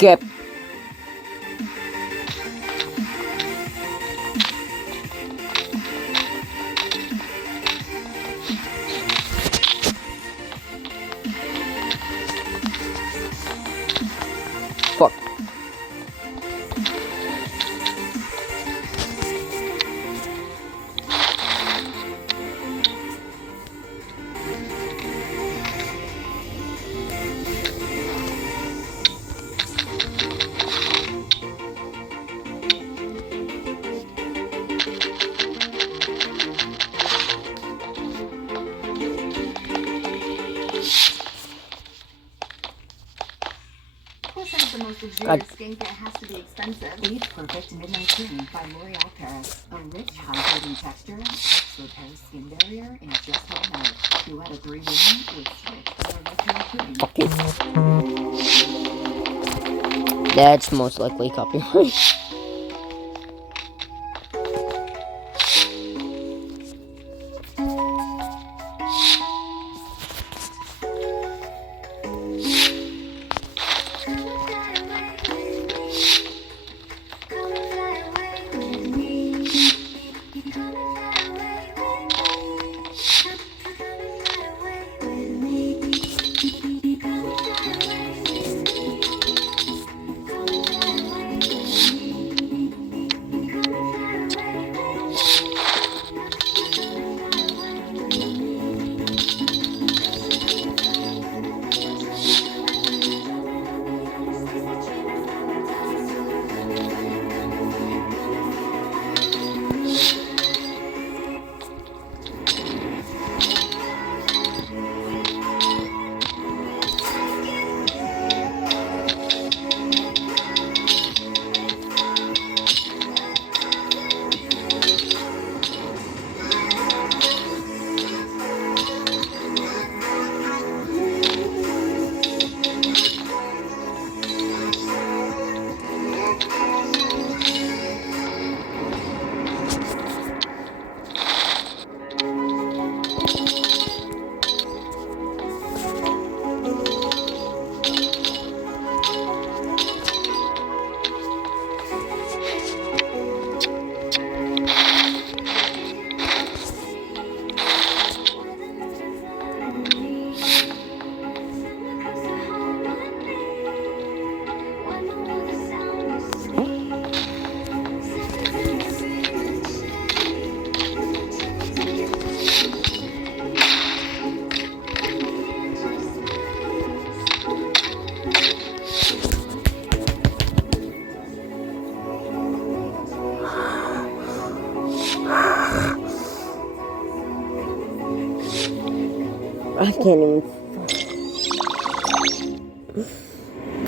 Get. Fuck. God. Skincare has to be expensive. Age Perfect Midnight Cream by L'Oreal Paris. A rich, hydrating texture, expert Paris skin barrier in just 1 night. 2 out of 3 women with switch or cream. That's most likely copyright.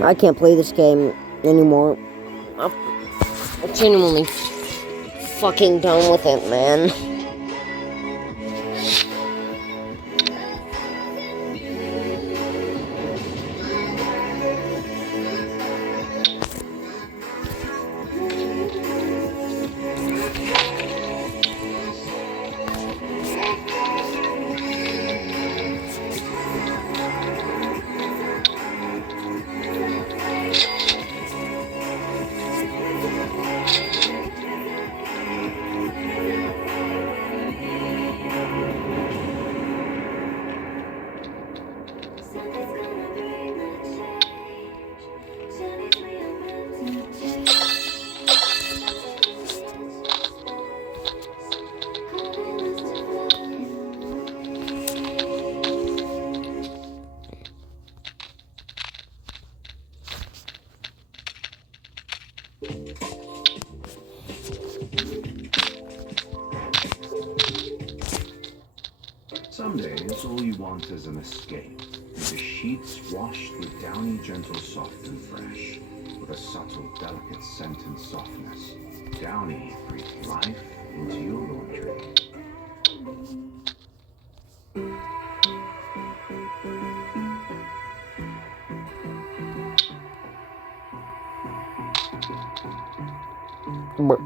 I can't play this game anymore. I'm genuinely fucking done with it, man. All you want is an escape. The sheets washed with downy, gentle, soft and fresh, with a subtle, delicate scent and softness. Downy breathes life into your laundry. But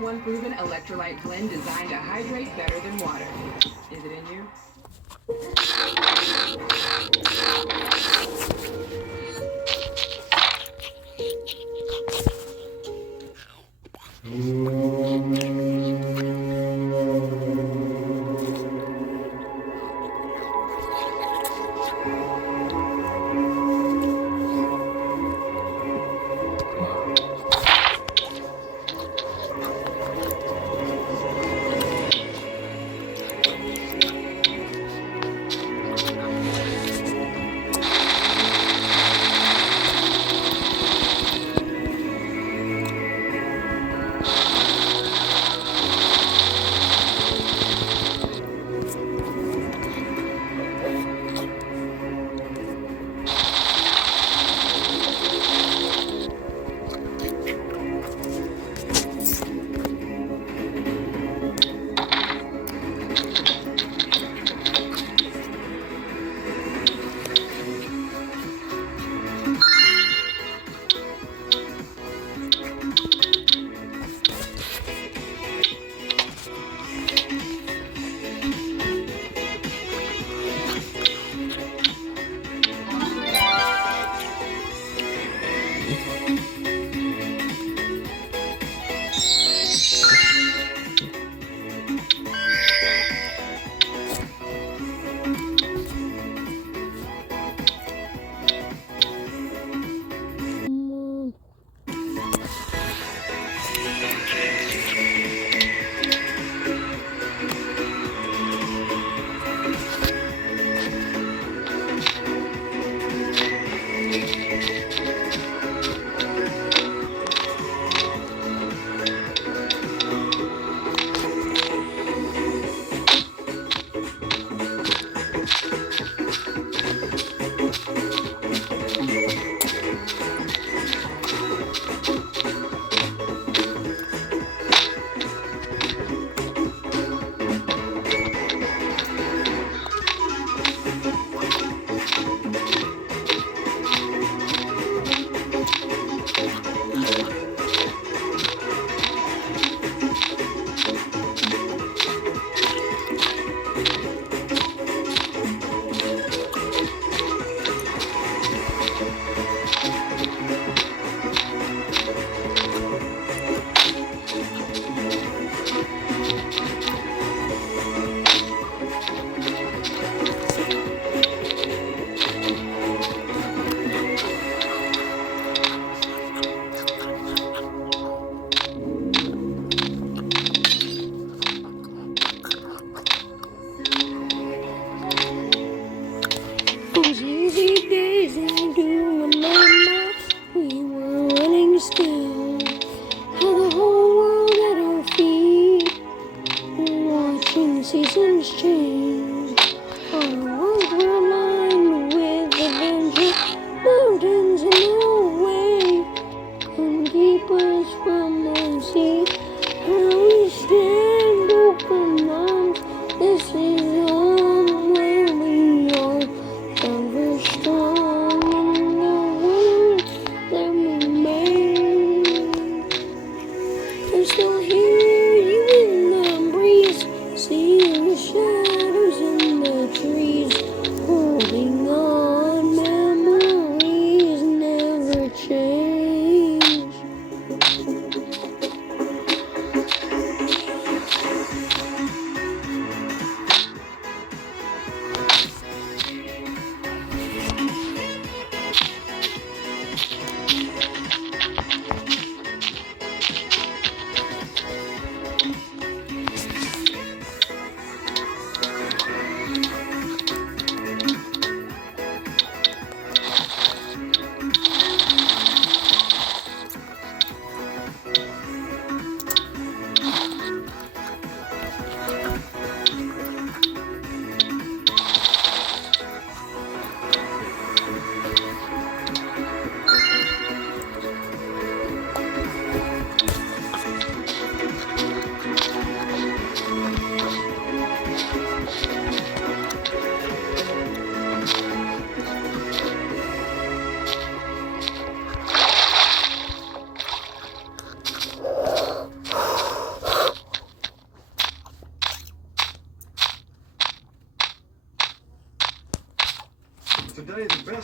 #1 proven electrolyte blend designed to hydrate better than water. Is it in you?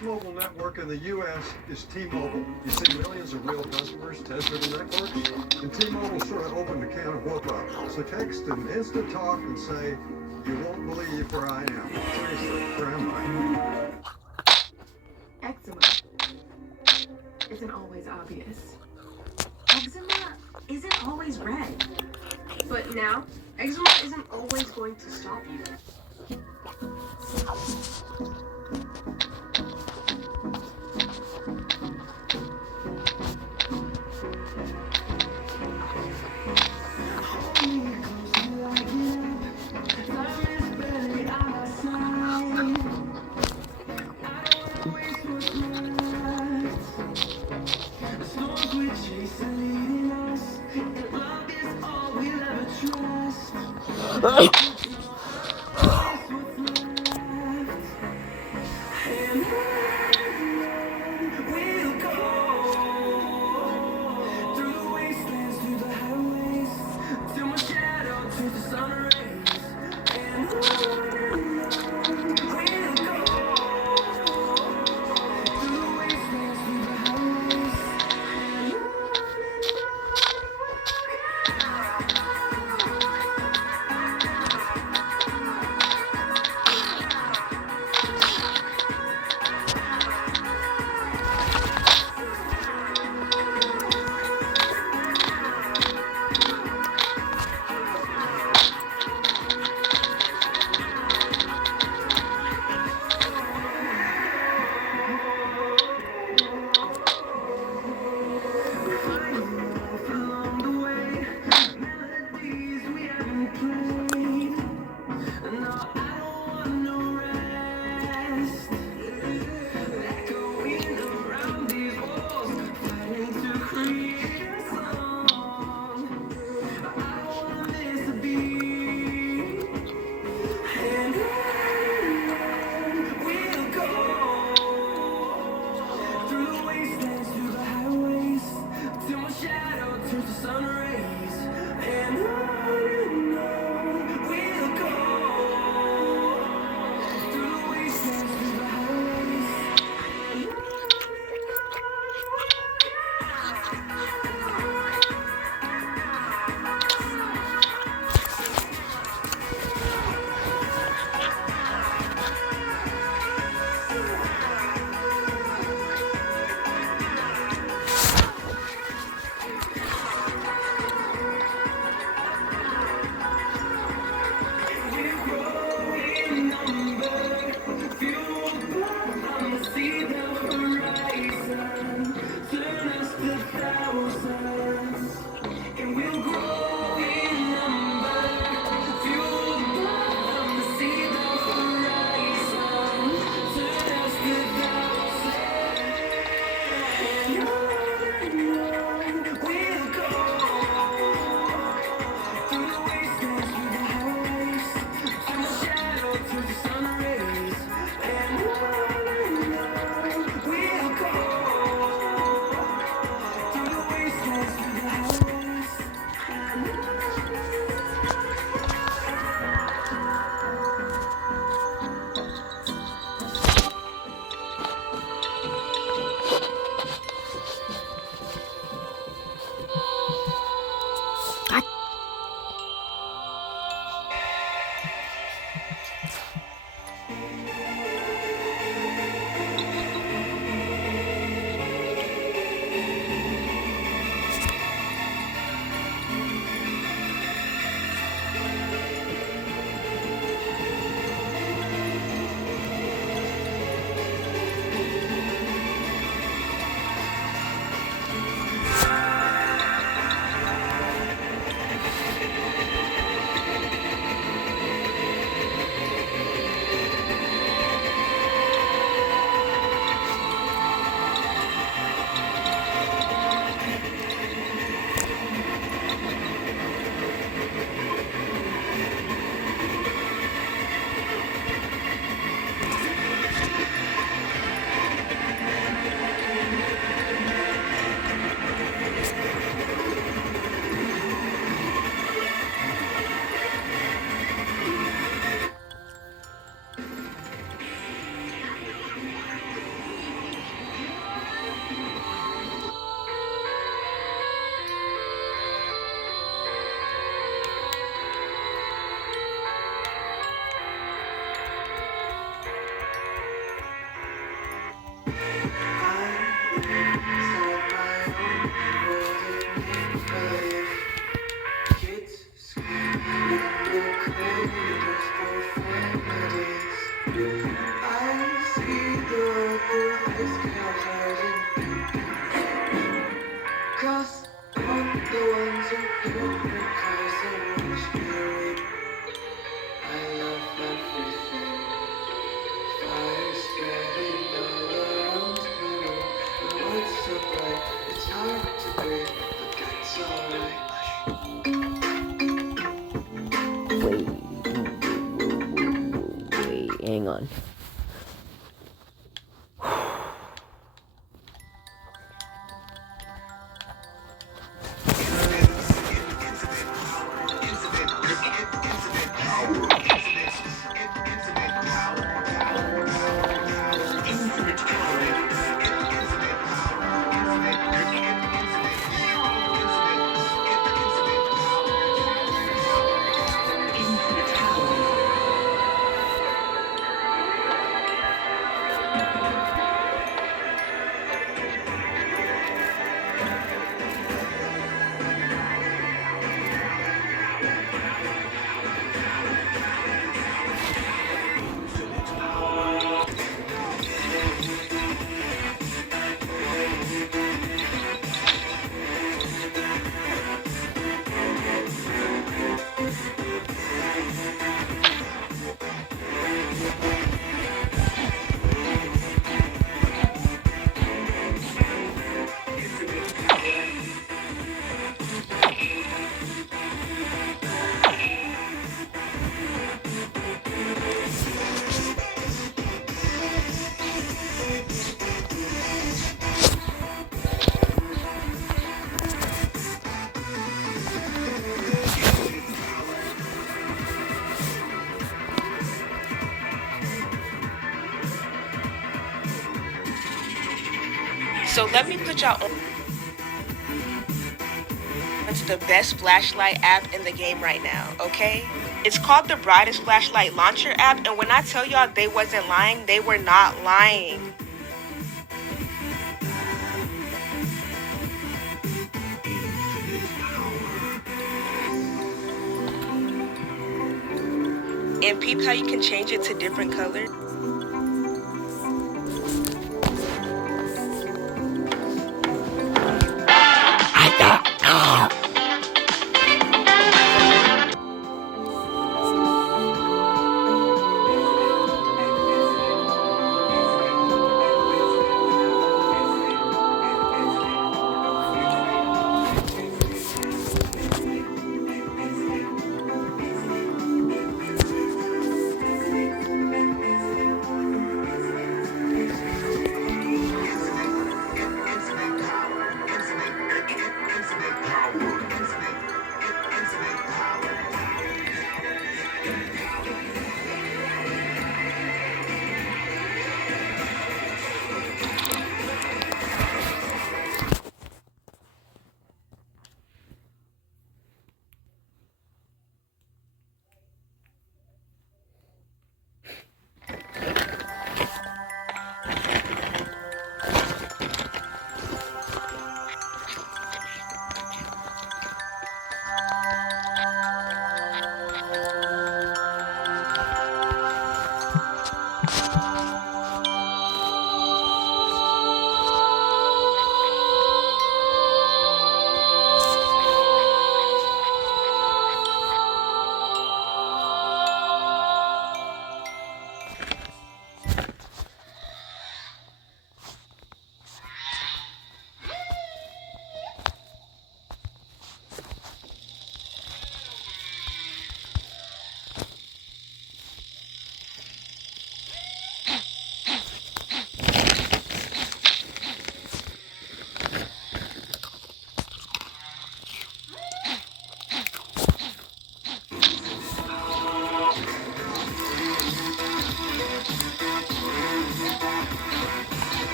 best mobile network in the U.S. is T-Mobile. You see millions of real customers tested the networks, and T-Mobile sort of opened a can of whoop up. So text an instant talk and say, you won't believe where I am. Seriously, where am I? Eczema isn't always obvious. Eczema isn't always red. But now, eczema isn't always going to stop you. Cause I'm the ones who don't cause they watch me weep. I love everything. Fire spreading all around me. The world's so bright, it's hard to breathe, but that's alright. Wait, hang on. So let me put y'all on to the best flashlight app in the game right now, okay? It's called the Brightest Flashlight Launcher app, and when I tell y'all they wasn't lying, they were not lying. And peep how you can change it to different colors.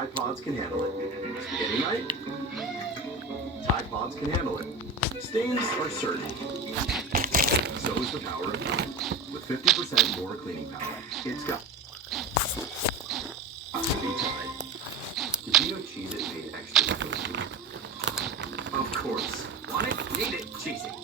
Tide Pods can handle it. Spaghetti night? Tide Pods can handle it. Stains are certain. So is the power of Tide. With 50% more cleaning power, it's got to be Tide. Did you know Cheez-It made extra toasty? Of course. Want it? Need it? Cheez-It.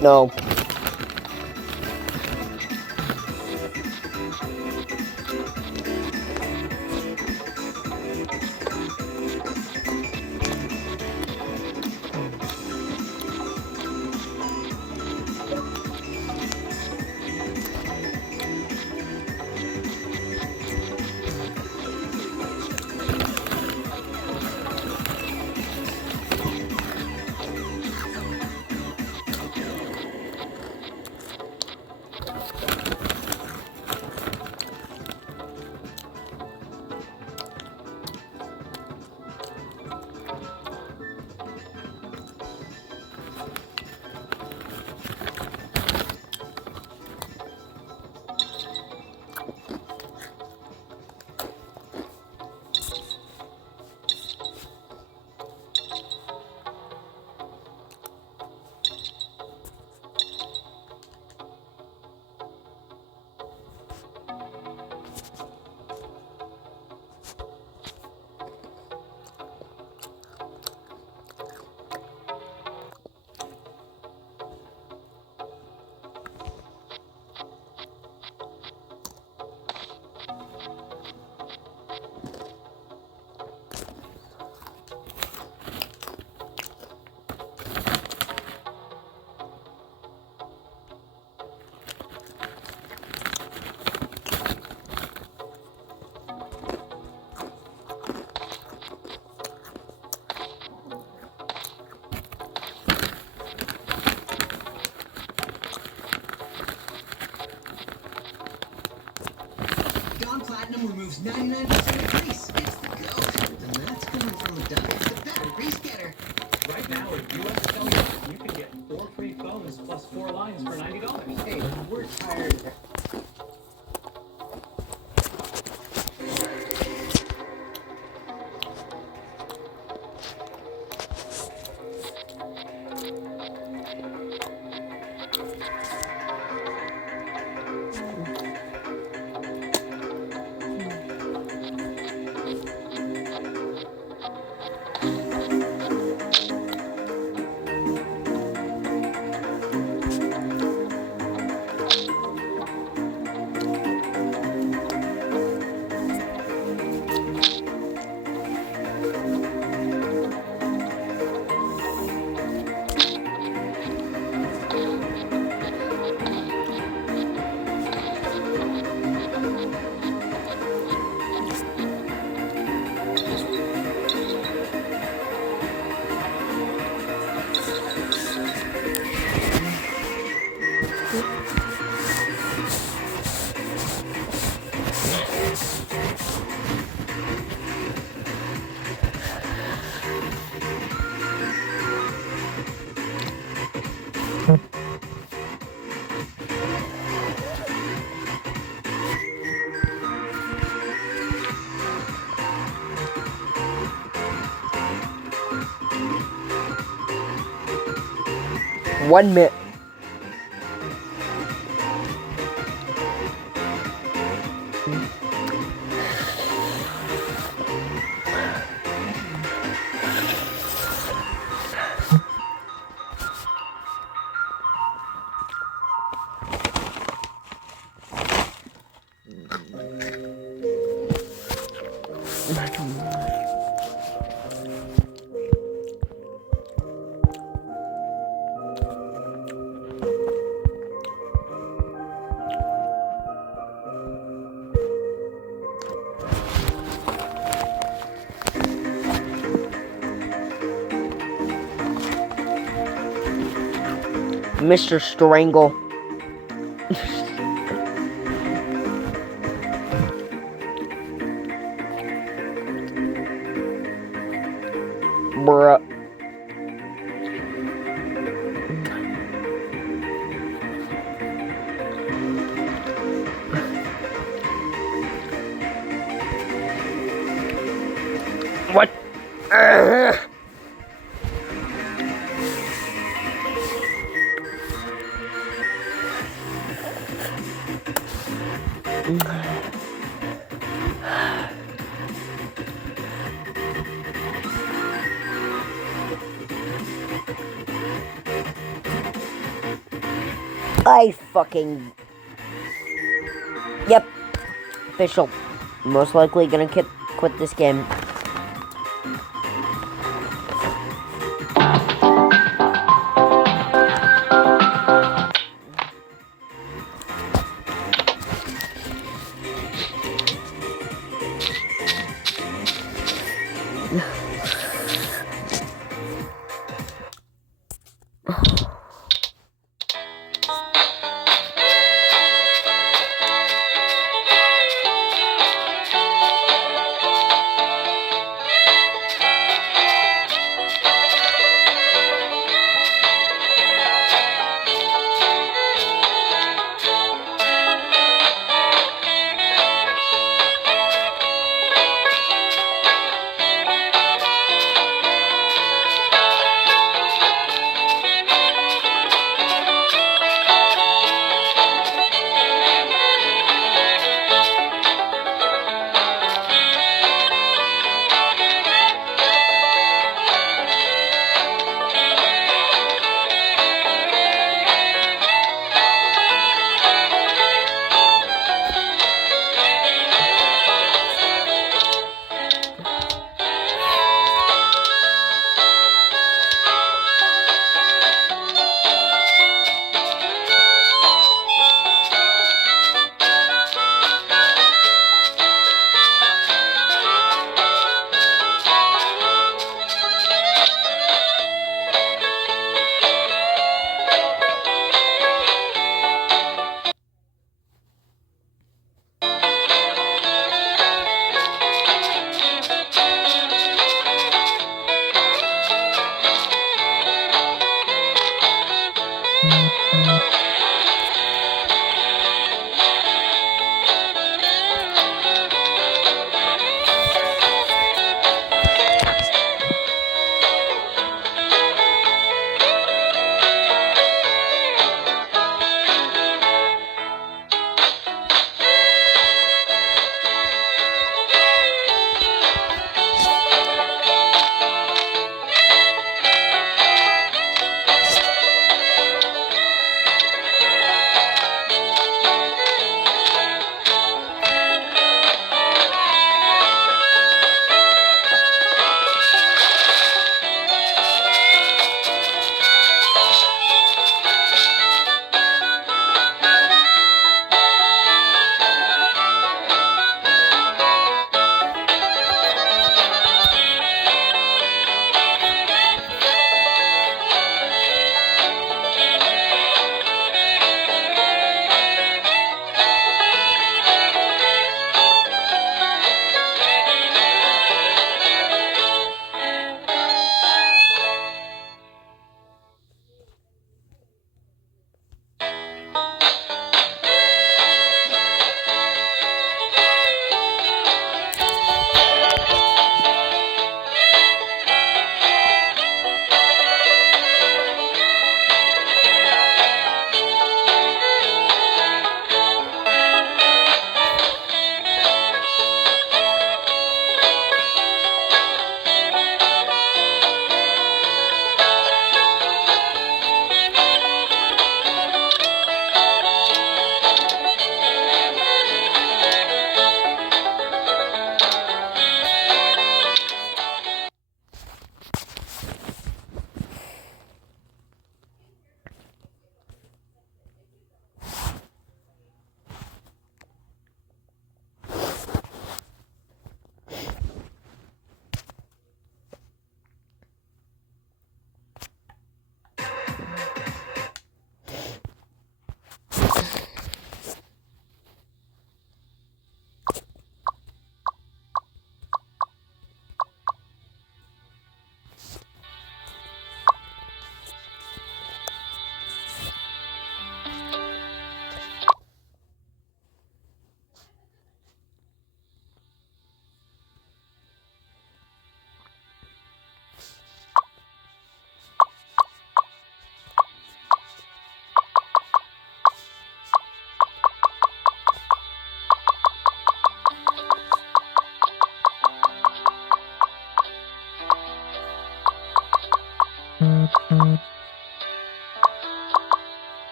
No. 99% grease. It's the goat. And that's coming from a duck. It's the better grease getter. Right now at US Cellular, you can get 4 free phones plus 4 lines for $90. Hey, we're tired of it. One minute. Mr. Strangle. Bruh. What? I fucking... Yep. Official. Most likely gonna quit this game.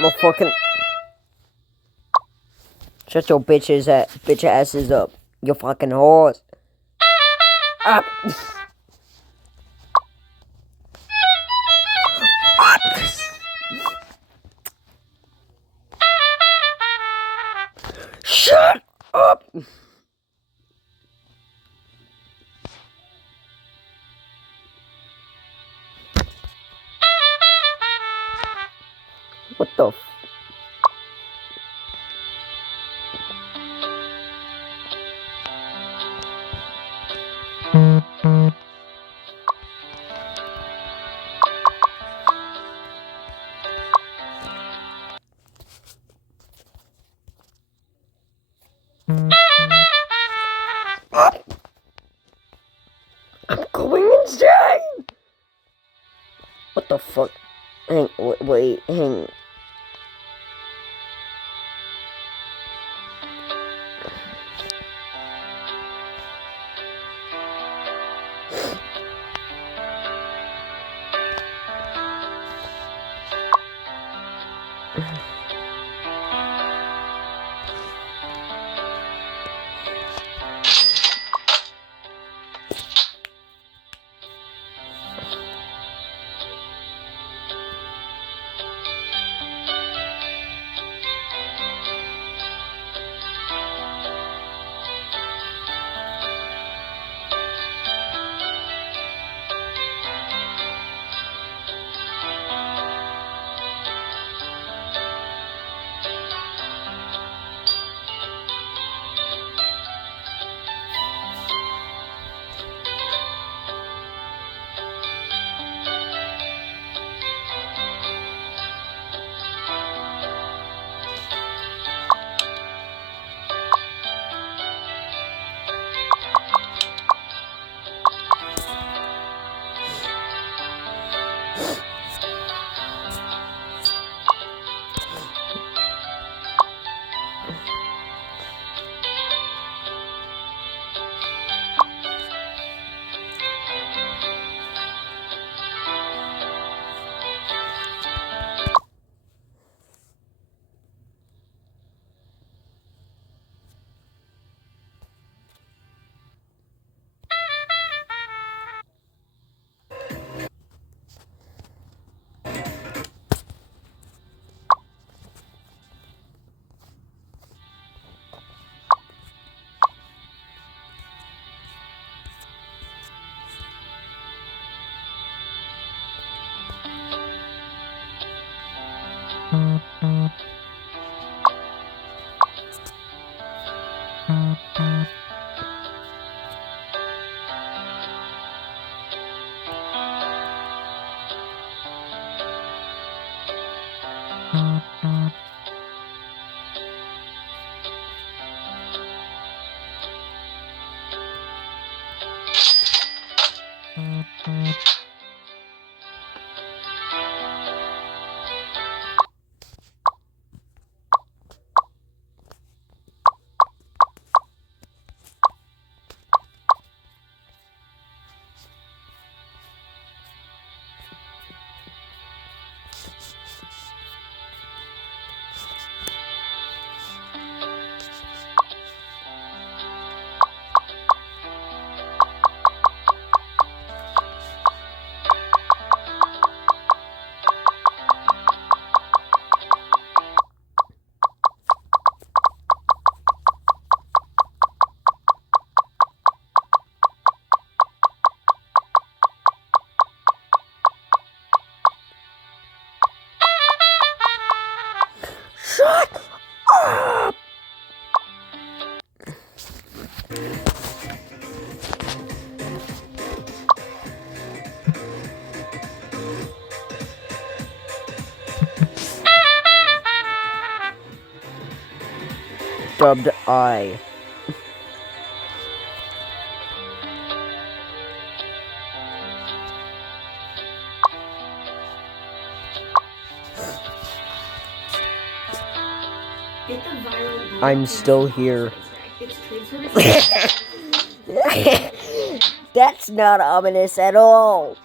Motherfucking. Shut your bitch asses up. You fucking horse. Ah. Shut up. What the I'm going insane! What the fuck? Wait, hang. Shut up! Dubbed I. Get the viral I'm still here. It's trade service. That's not ominous at all.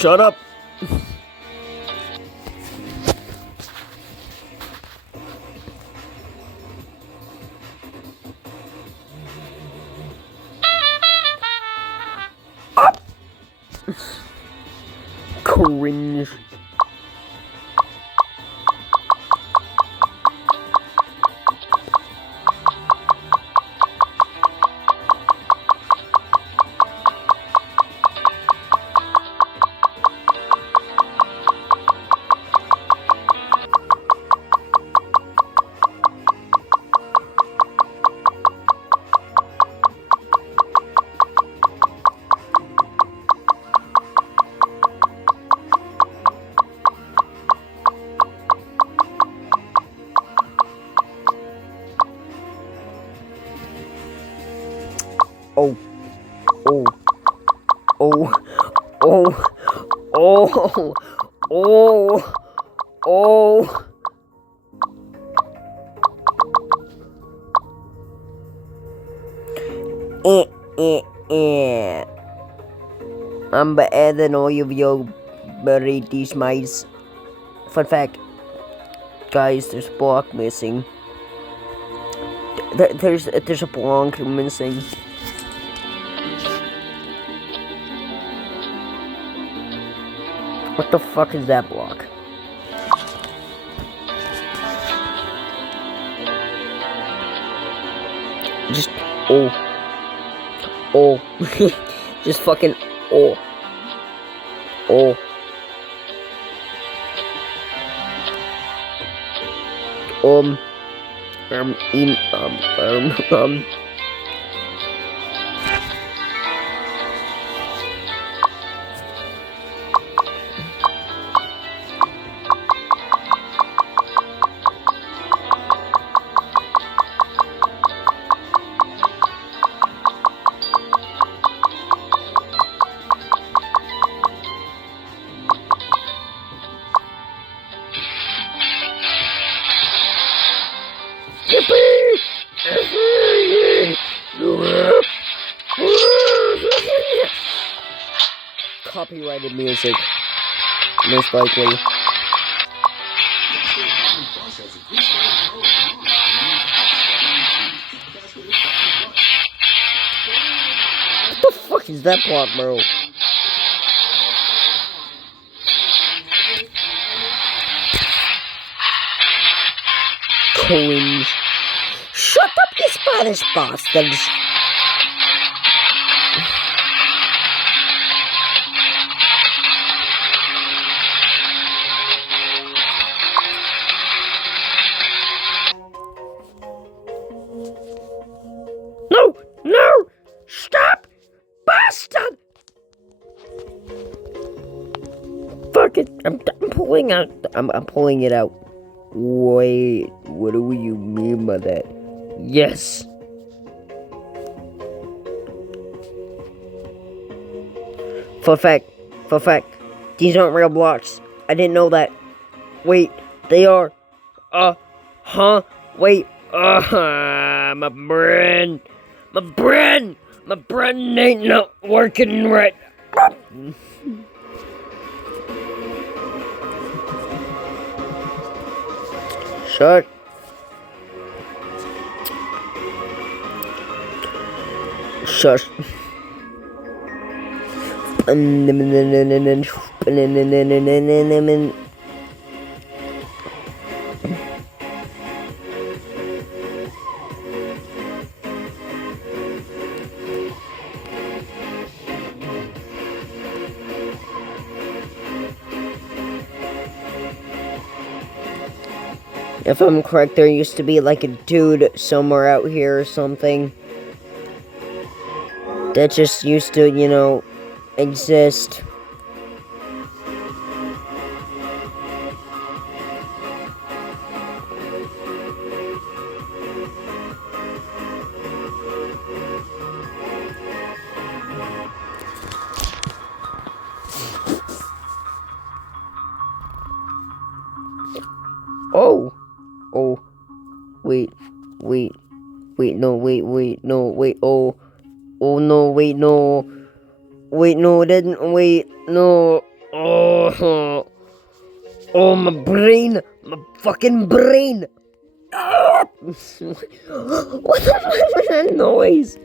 Shut up. Cringe. Oh, oh, oh, oh, oh, oh, oh. I'm better than all of your varieties mice. Fun fact, guys, there's a block missing. There's a block missing. What the fuck is that block? Just, oh. Just fucking, oh. Copyrighted music, most likely. What the fuck is that plot, bro? Cringe. Shut up, you Spanish bastards! No! Stop! Bastard! Fuck it! I'm pulling out. I'm pulling it out. Wait, what do you mean by that? Yes! For fact, these aren't real blocks. I didn't know that. Wait, they are. Huh? Wait, my brain ain't not working right. Shut. Shush. If I'm correct, there used to be like a dude somewhere out here or something that just used to, you know, exist. My brain, my fucking brain. What the fuck was that noise?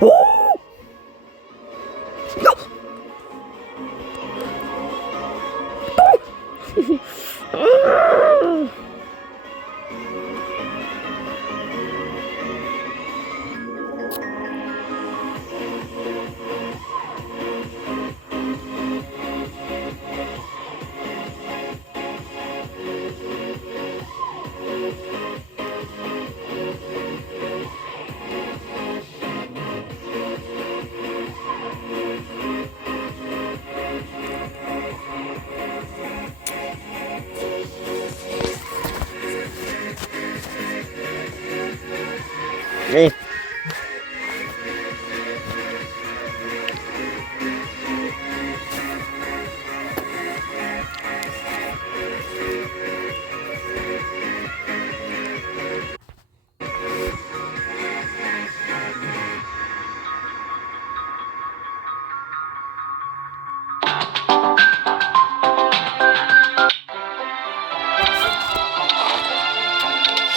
Oh!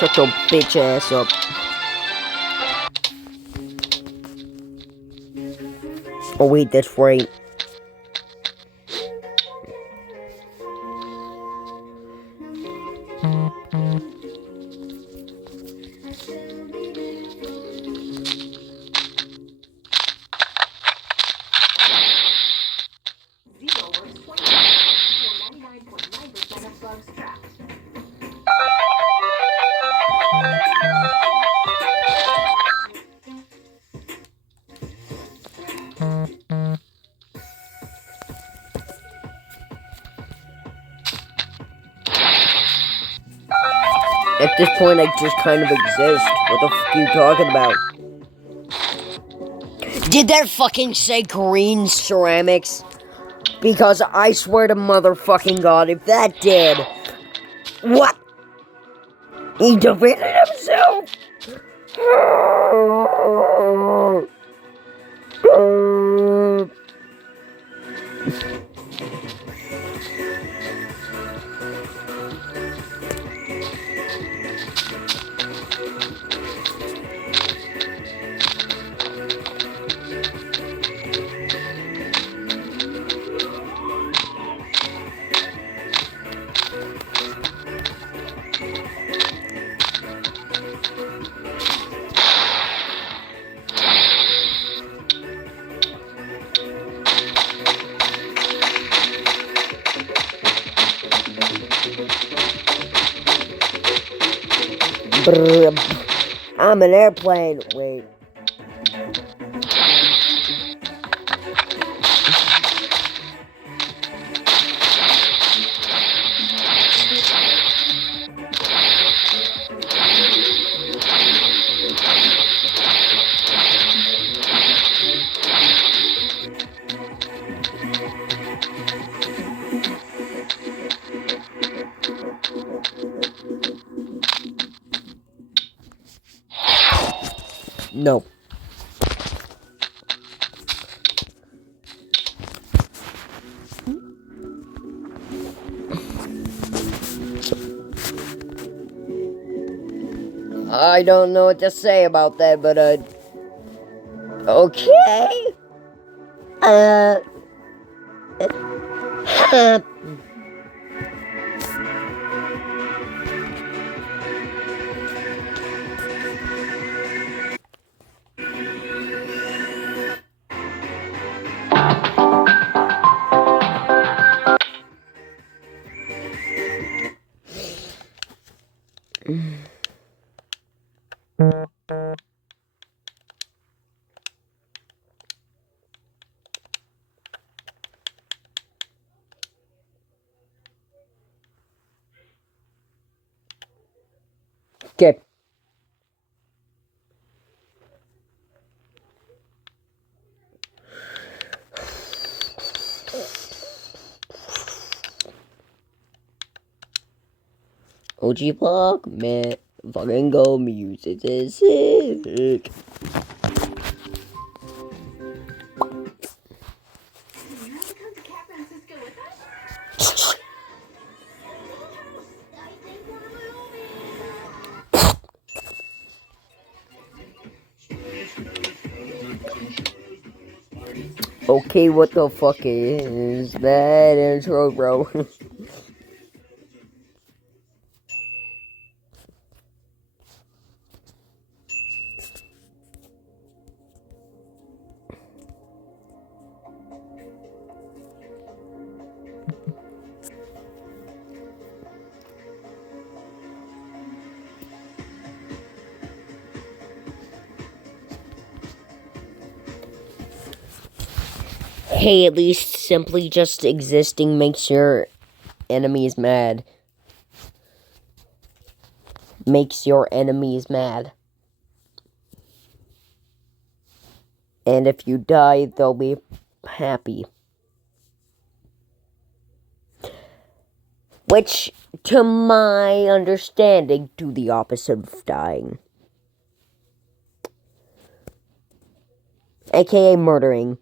Shut your bitch ass up. Oh wait, that's right. Zero works 20 for 99.9% of bugs trapped. At this point, I just kind of exist. What the f are you talking about? Did that fucking say green ceramics? Because I swear to motherfucking God, if that did... What? He defeated himself? I'm an airplane. Wait. No. I don't know what to say about that, but, okay. Okay. OG Block, man, fucking go music is sick. Okay, what the fuck is that intro, bro? Hey, at least simply just existing makes your enemies mad. Makes your enemies mad. And if you die, they'll be happy. Which, to my understanding, do the opposite of dying. AKA murdering.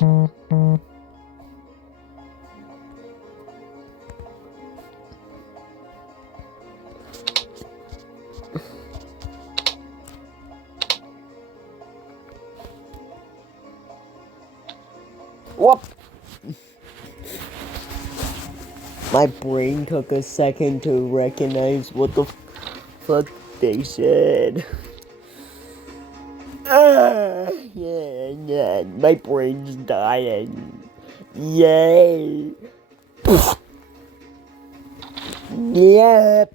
Whoop! My brain took a second to recognize what the fuck they said. Yeah, my brain's dying. Yay! Yep.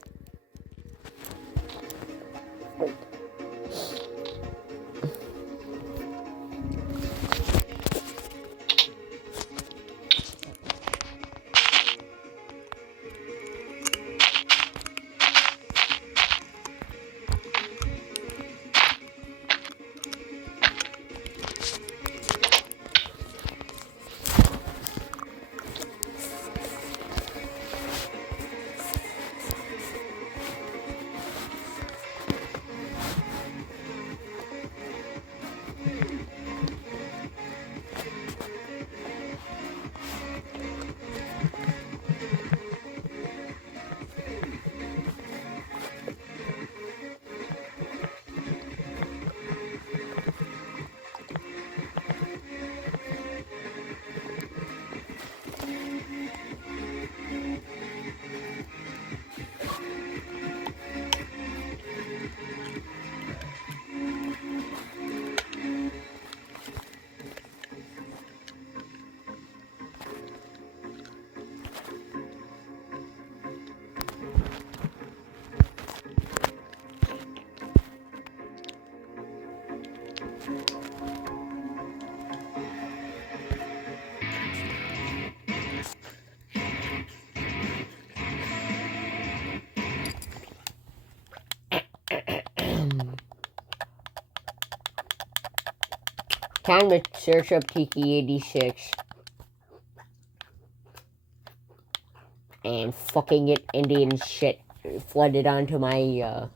Time to search up Tiki 86 and fucking get Indian shit flooded onto my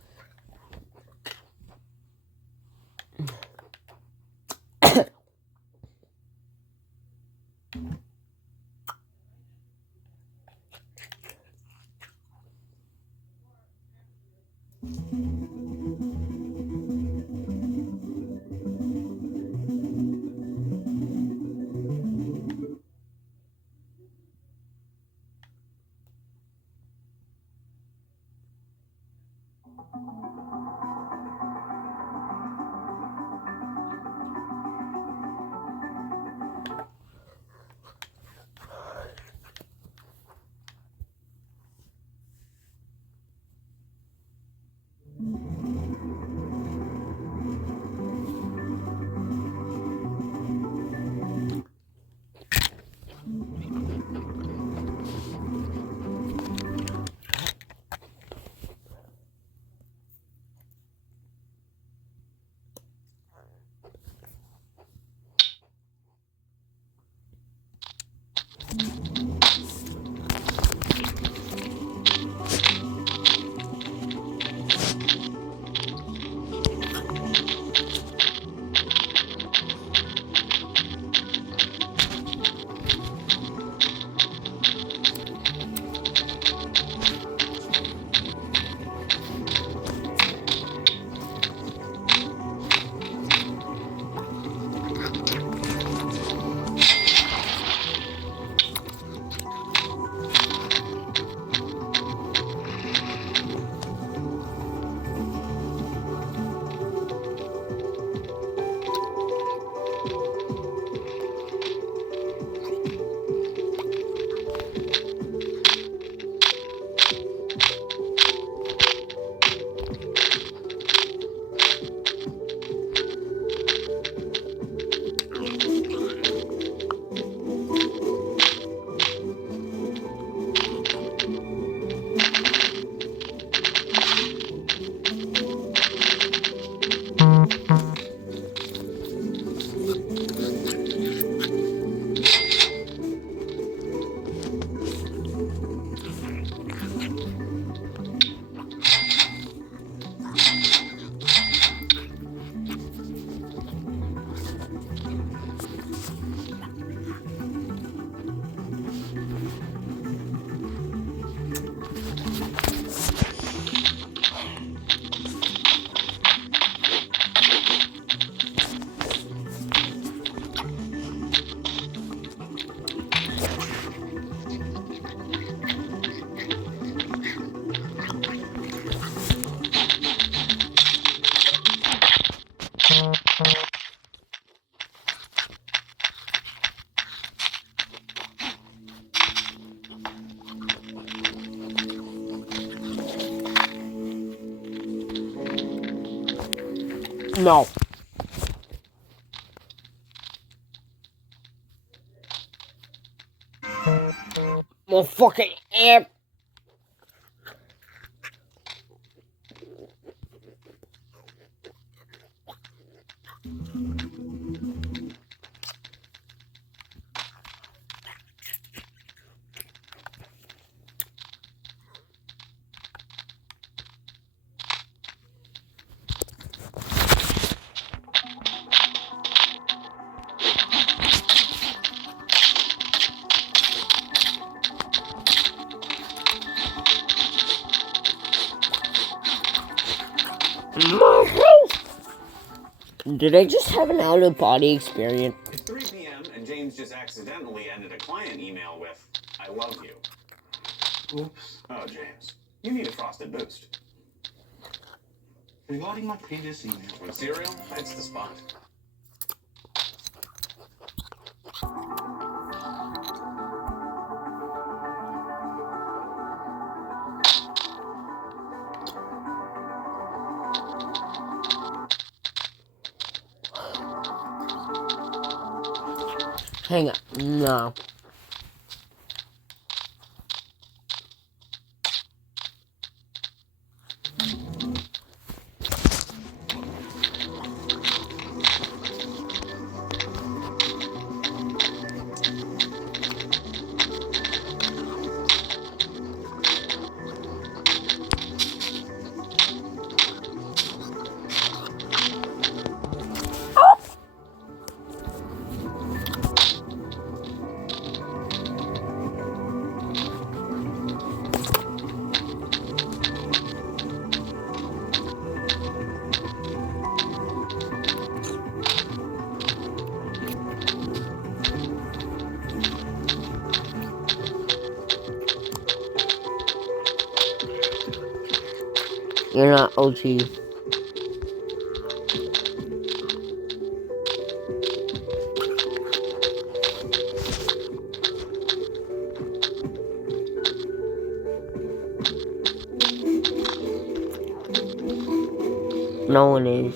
No. Well, fucking amp. Did I just have an out-of-body experience? It's 3 p.m. and James just accidentally ended a client email with, "I love you." Oops. Oh, James, you need a frosted boost. Regarding my previous email. Want cereal? It's the spot. Hang on. No. You're not OT. No one is.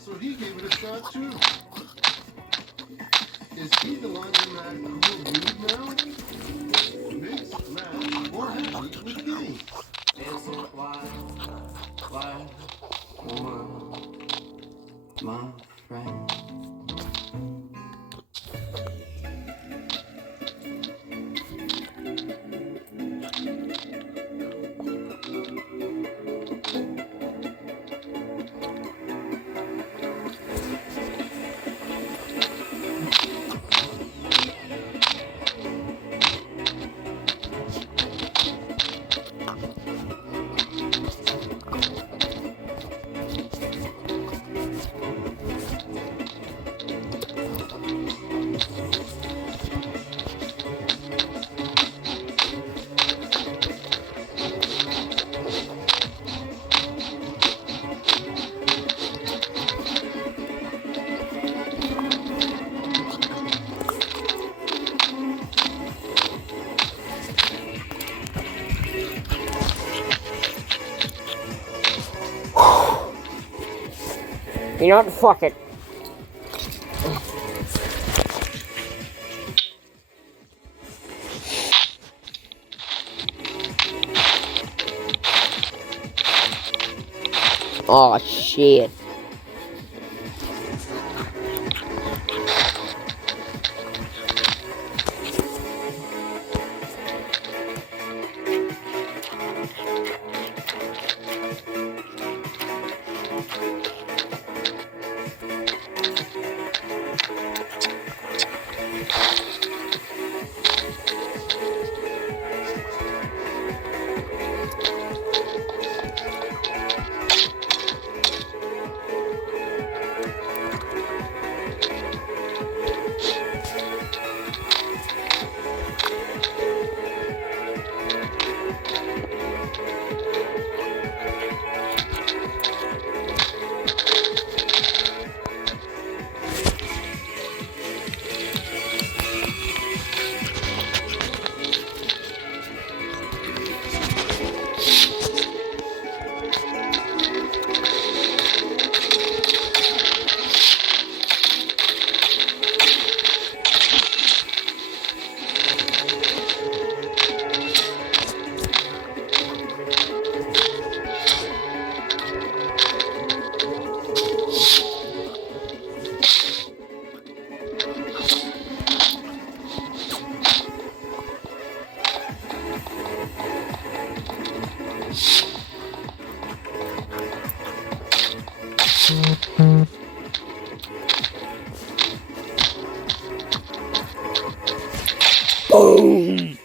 So he gave it a shot too. Is he the laundromat cool dude now? Mix, match, or happy with game. Dancing wild, world, my friend. You know what? Fuck it. Oh shit. Boom!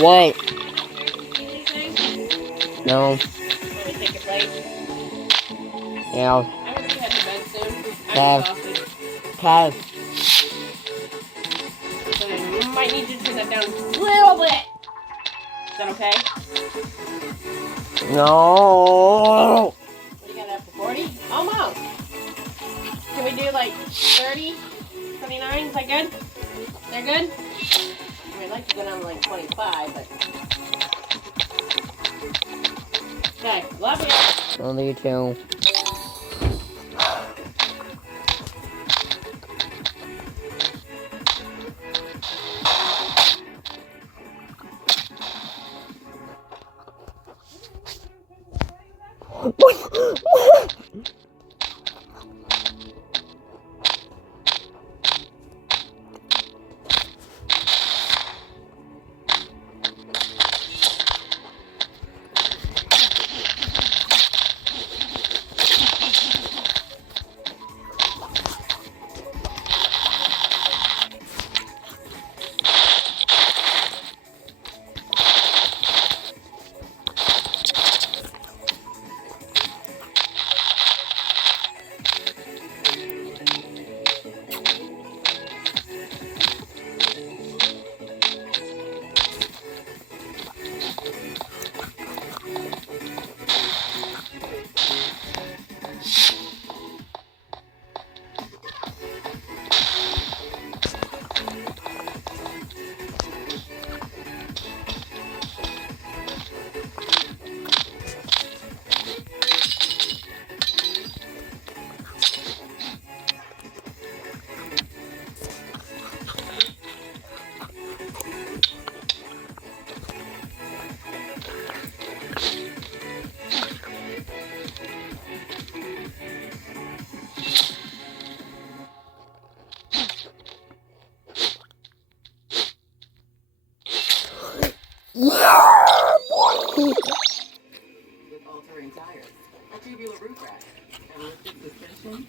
What? No. Yeah. Kev. Kev. So you might need to turn that down a little bit. Is that okay? No. What do you got up to 40? Almost. Can we do like 30? 29? Is that good? They're good? I'd like to go down to like 25, but... Okay, love you. Love you too. Yeah, boy. With all-terrain tires, a tubular roof rack, and lifted suspension.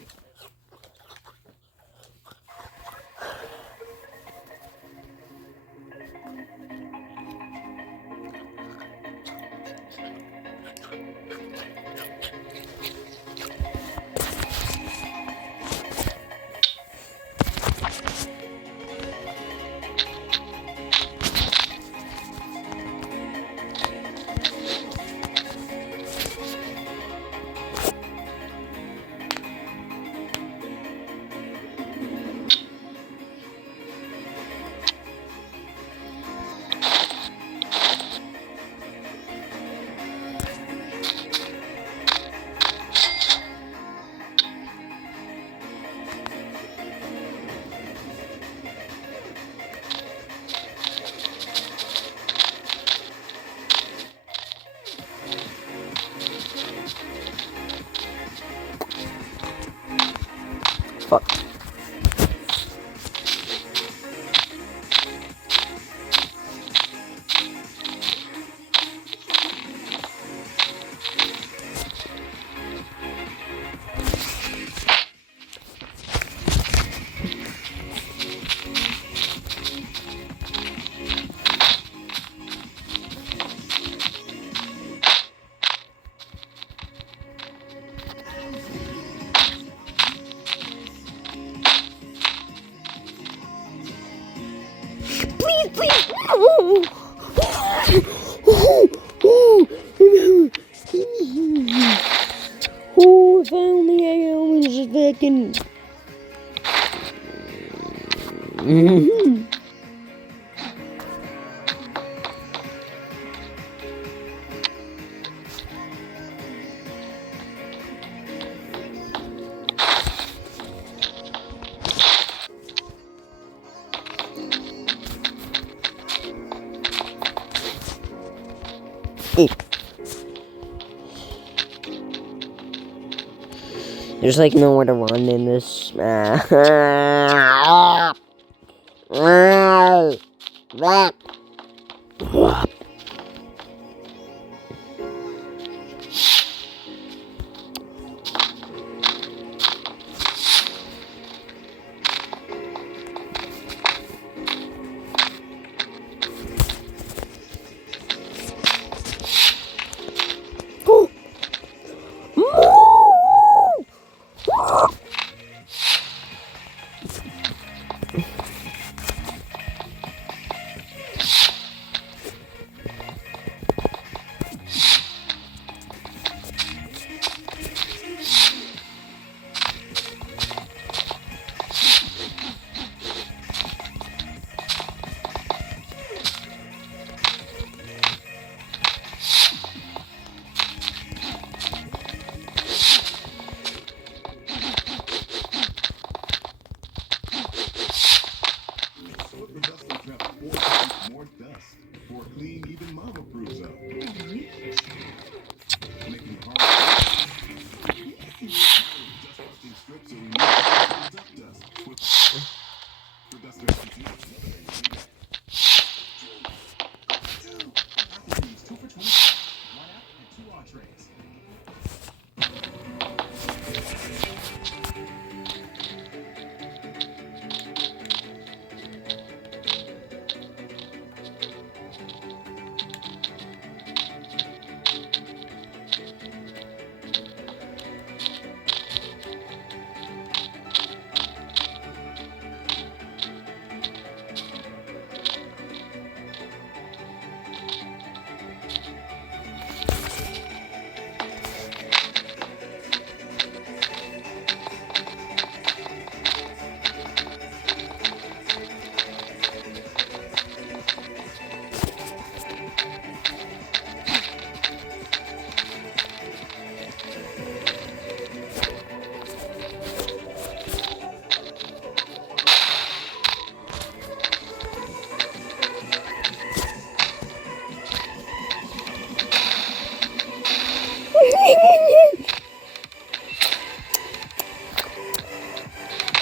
Fuck. Please, please. Oh, finally I almost fucking. There's like nowhere to run in this.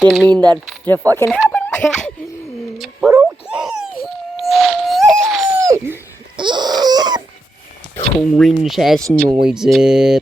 Didn't mean that to fucking happen, but okay. cringe ass noises.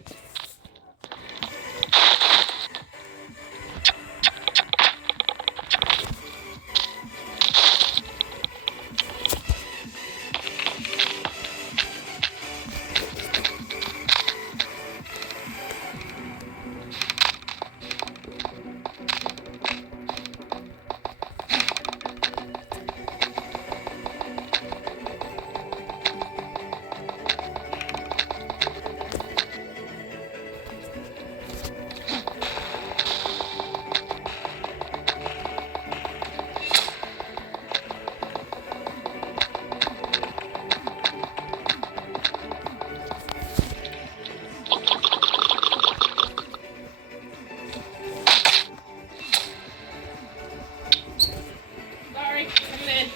Sorry, I'm in.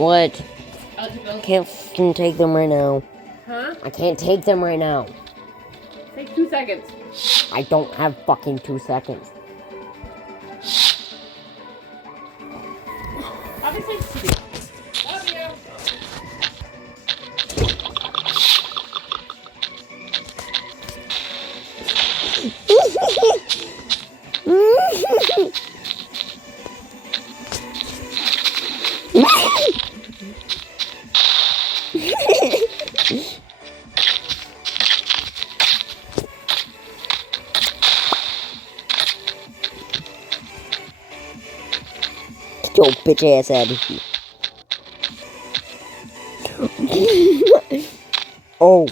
What? I'll just go. Can't fucking take them right now. Huh? I can't take them right now. Take 2 seconds. I don't have fucking 2 seconds. Obviously. Love you. Get your bitch ass out of here. Oh.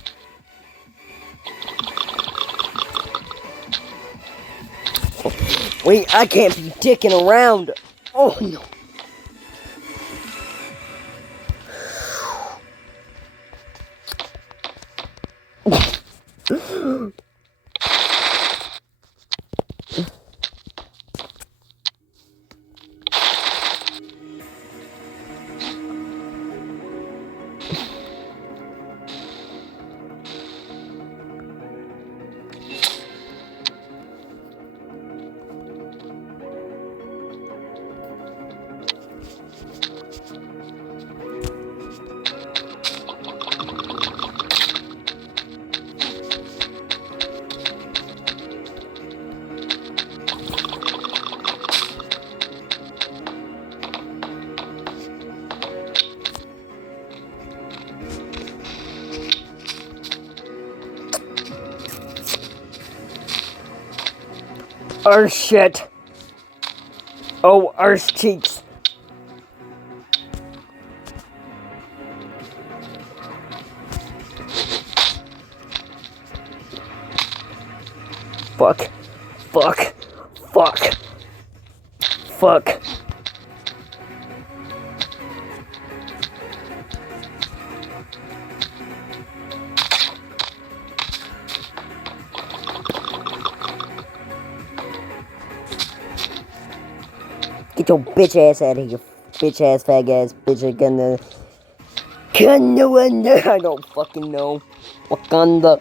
Wait, I can't be dicking around. Oh no. Oh shit. Oh, arse cheeks. Fuck. Fuck. Fuck. Fuck. Get your bitch ass out of here, bitch ass, fag ass, bitch. Wakanda. I don't fucking know. Wakanda.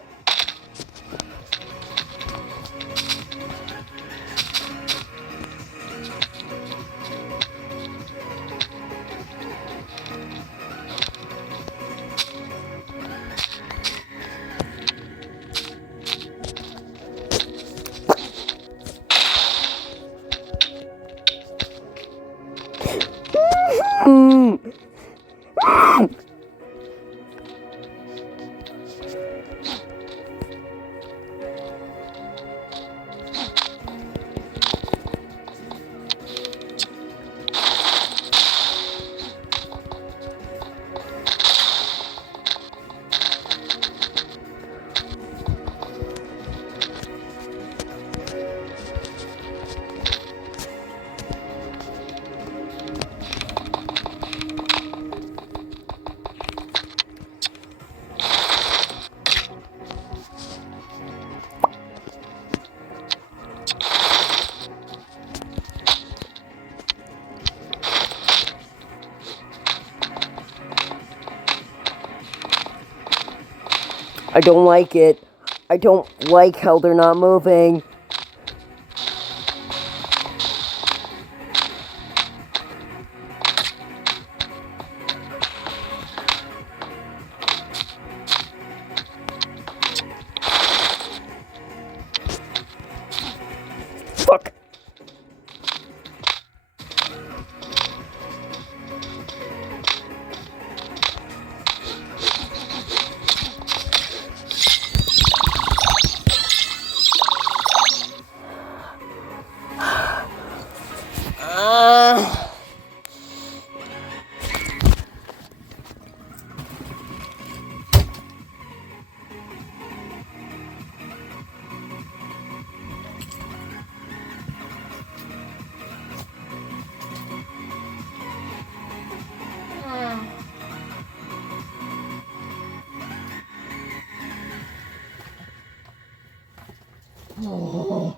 I don't like it. I don't like how they're not moving. What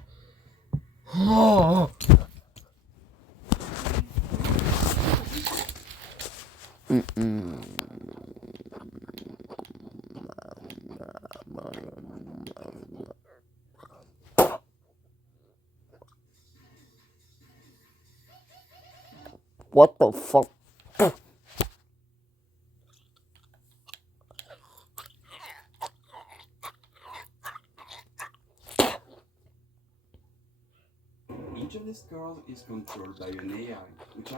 the fuck? Each of these girls is controlled by an AI, which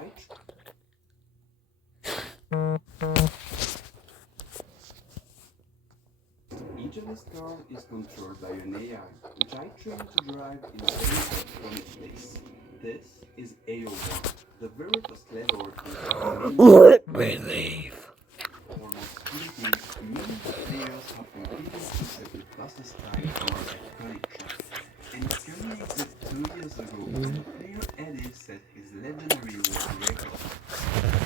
Each of these girls is controlled by an AI, which I train to drive in a from its place. This is AO1, the very first level of Let me leave. For my security, millions of players have completed to set the fastest time on the iconic track. And it culminated 2 years ago when the player Eddie set his legendary world record.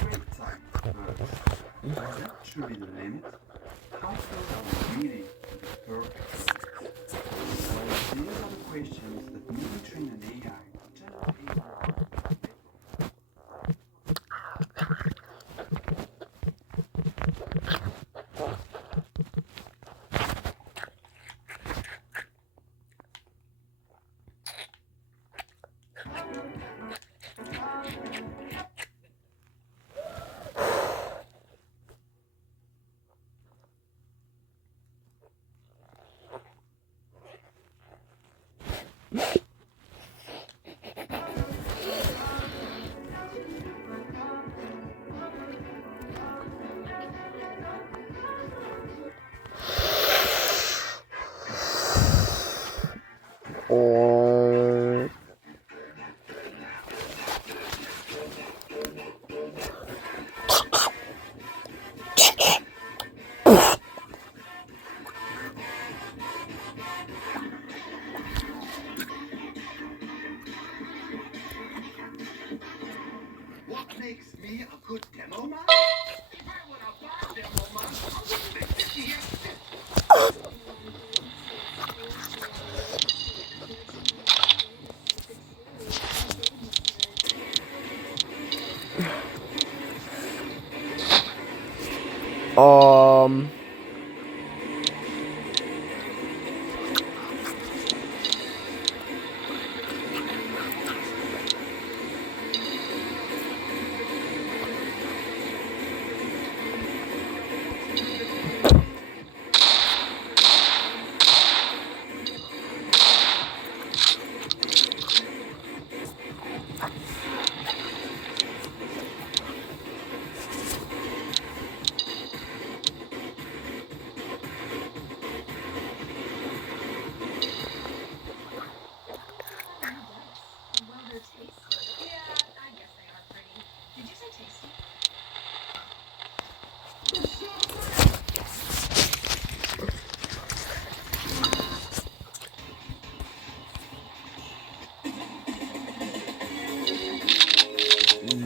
Great time, but was that truly the limit? How close are we really to the perfect limit? Well, these are the questions that made me train an AI to generate What makes me a good demo man? If I were a bad demo man, I wouldn't make this here.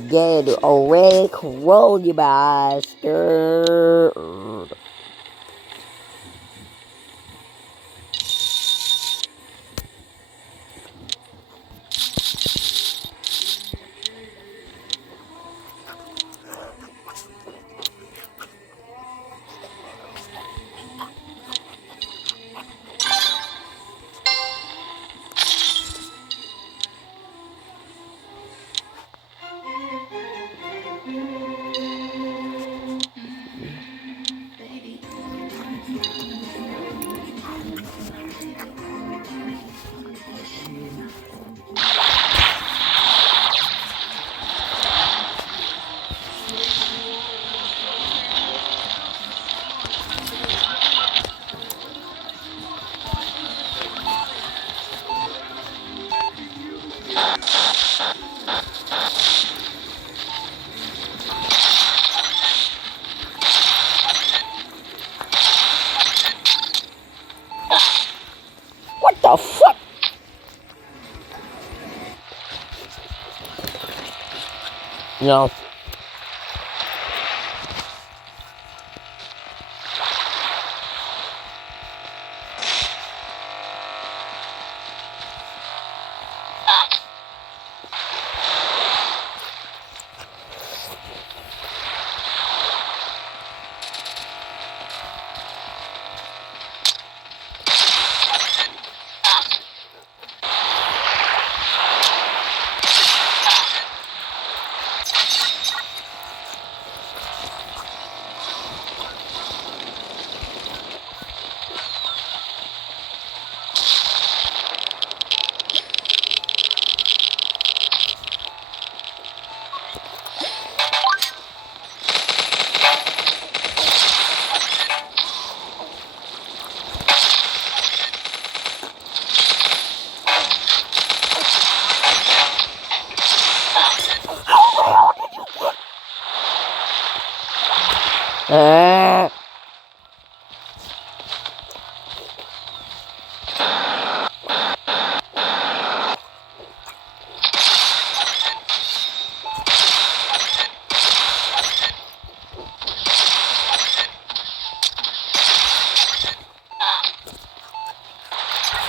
Get away, roll, you bastard. What the fuck? No. Ah.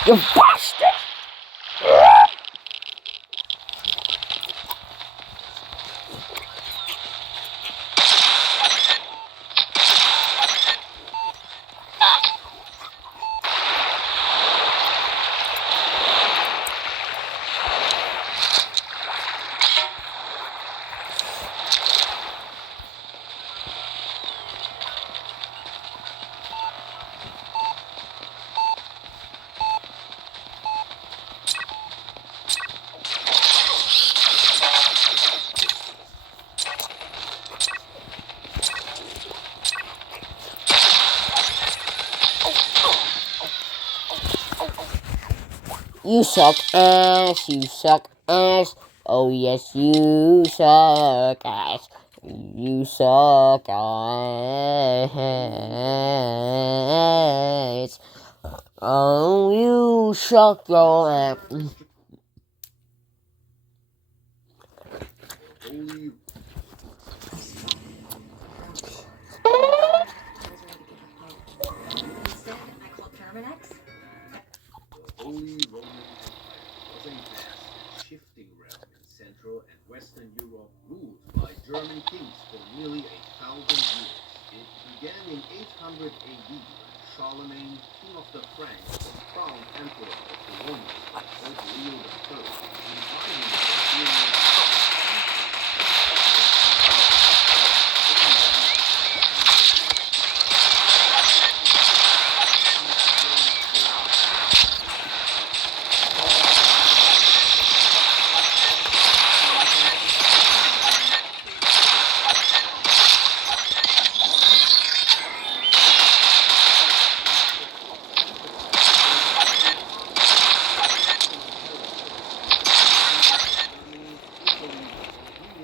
You bastard! You suck ass, you suck ass. Oh yes, you suck ass. You suck ass. Oh, you suck your ass. Instead, I called Terminex. Holy Roman Empire was a vast and shifting realm in Central and Western Europe ruled by German kings for nearly 1,000 years. It began in 800 AD when Charlemagne, king of the Franks, was crowned emperor of the Romans by Pope Leo III, reviving the imperial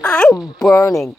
I'm burning.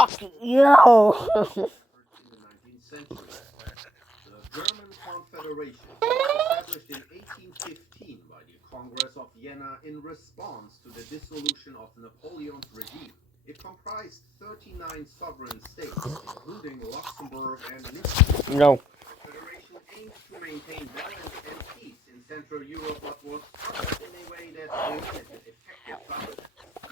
Fuck yo. in the 19th century. The Confederation was established in 1815 by the Congress of Vienna in response to the dissolution of Napoleon's regime. It comprised 39 sovereign states, including Luxembourg and Liechtenstein. No. The Federation aimed to maintain balance and peace in Central Europe, but was structured in a way that limited effective government.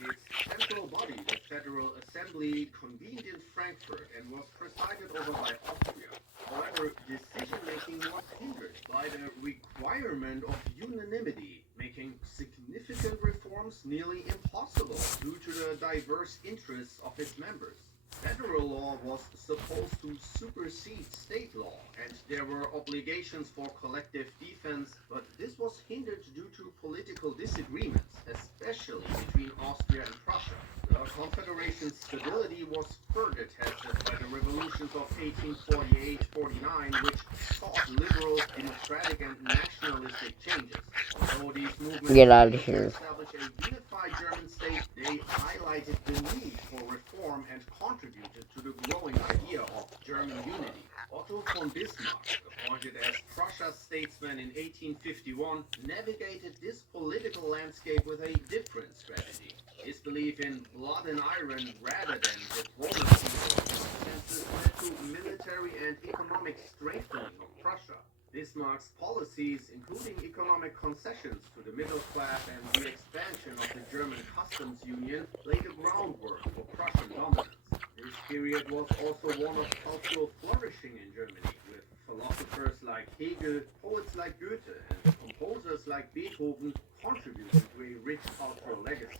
Its central body, the Federal Assembly, convened in Frankfurt and was presided over by Austria. However, decision-making was hindered by the requirement of unanimity, making significant reforms nearly impossible due to the diverse interests of its members. Federal law was supposed to supersede state law, and there were obligations for collective defense, but this was hindered due to political disagreements, especially between Austria and Prussia. The Confederation's stability was further tested by the revolutions of 1848-49, which sought liberal, democratic, and nationalistic changes. Although these movements Get out of here. established a unified German state, they highlighted the need for reform and contributed to the growing idea of German unity. Otto von Bismarck, appointed as Prussia's statesman in 1851, navigated this political landscape with a different strategy. His belief in blood and iron rather than diplomacy consensus led to military and economic strengthening of Prussia. Bismarck's policies, including economic concessions to the middle class and the expansion of the German customs union, laid the groundwork for Prussian dominance. This period was also one of cultural flourishing in Germany, with philosophers like Hegel, poets like Goethe, and composers like Beethoven contributing to a rich cultural legacy.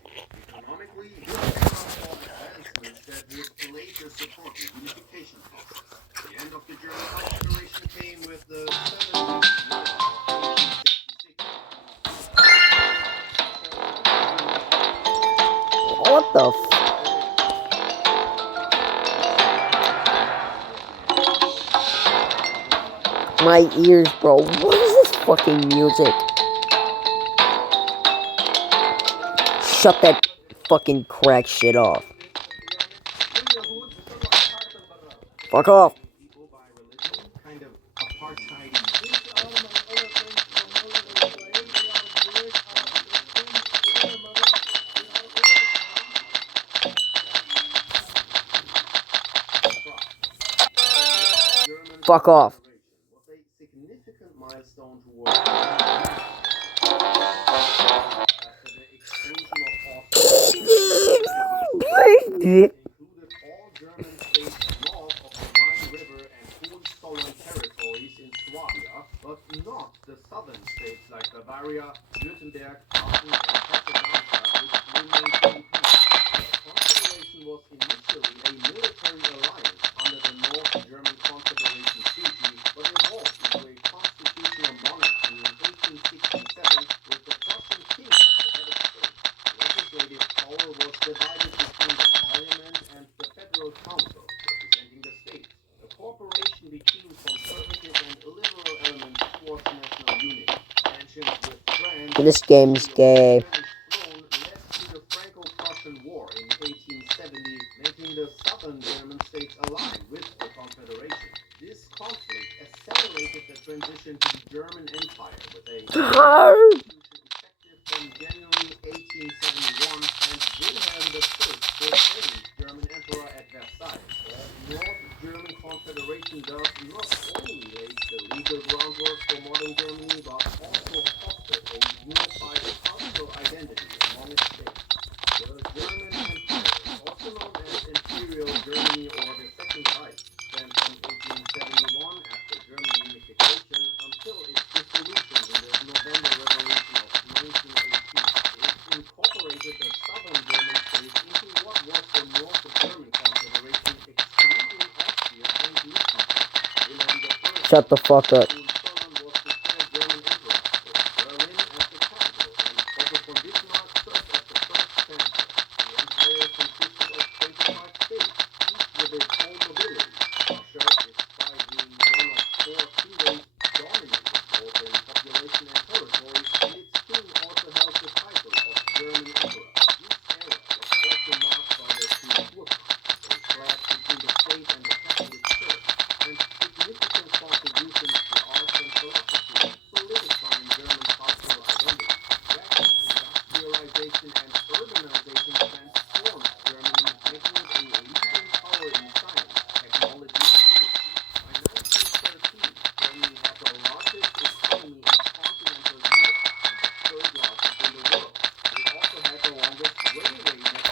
Economically, this era saw advancements that would later support the unification process. The end of the German Confederation came with the 7th War of 1866. What the f... My ears, bro. What is this fucking music? Shut that fucking crack shit off. Fuck off. Fuck off. Was a significant milestone towards after the exclusion of Austria included all German states north of the Main River and Hohenzollern territories in Swabia, but not the southern states like Bavaria, Württemberg, Baden, and Hesse-Darmstadt, which remained in peace. The Confederation was initially a military alliance under the North German Confederation Treaty, but evolved into a constitutional monarchy in 1867 with the Prussian king as the head of state. Legislative power was divided between the parliament and the federal council, representing the states. The cooperation between conservative and liberal elements towards national unity. Tensions with France. This game's gay. Throne led to the Franco-Prussian War in 1870, making the southern German states aligned with the Confederation. This conflict accelerated the transition to the German Empire with a constitution effective from January 1871 and Wilhelm I proclaimed German Emperor at Versailles. The North German Confederation thus not only laid the legal groundwork for modern Germany, but also fostered a unified cultural identity among its states. The German Empire, also known as Imperial Germany or the Second Reich, spanned from 1871 after German unification until its dissolution in the November Revolution of 1918. It incorporated the southern German states into what was the North German Confederation, excluding Austria and Liechtenstein. Wilhelm I Shut the fuck up. Hohenzollern was the third German emperor, with Berlin as the capital, and Otto von Bismarck served as the first chancellor. The empire consisted of 25 states, each with its own nobility. Prussia, despite being one of 4 kingdoms, dominated both in population and territory, and its king also held the title of German emperor. This era was also marked by the Kulturkampf, a clash between the state and the Catholic Church, and significant contributions to art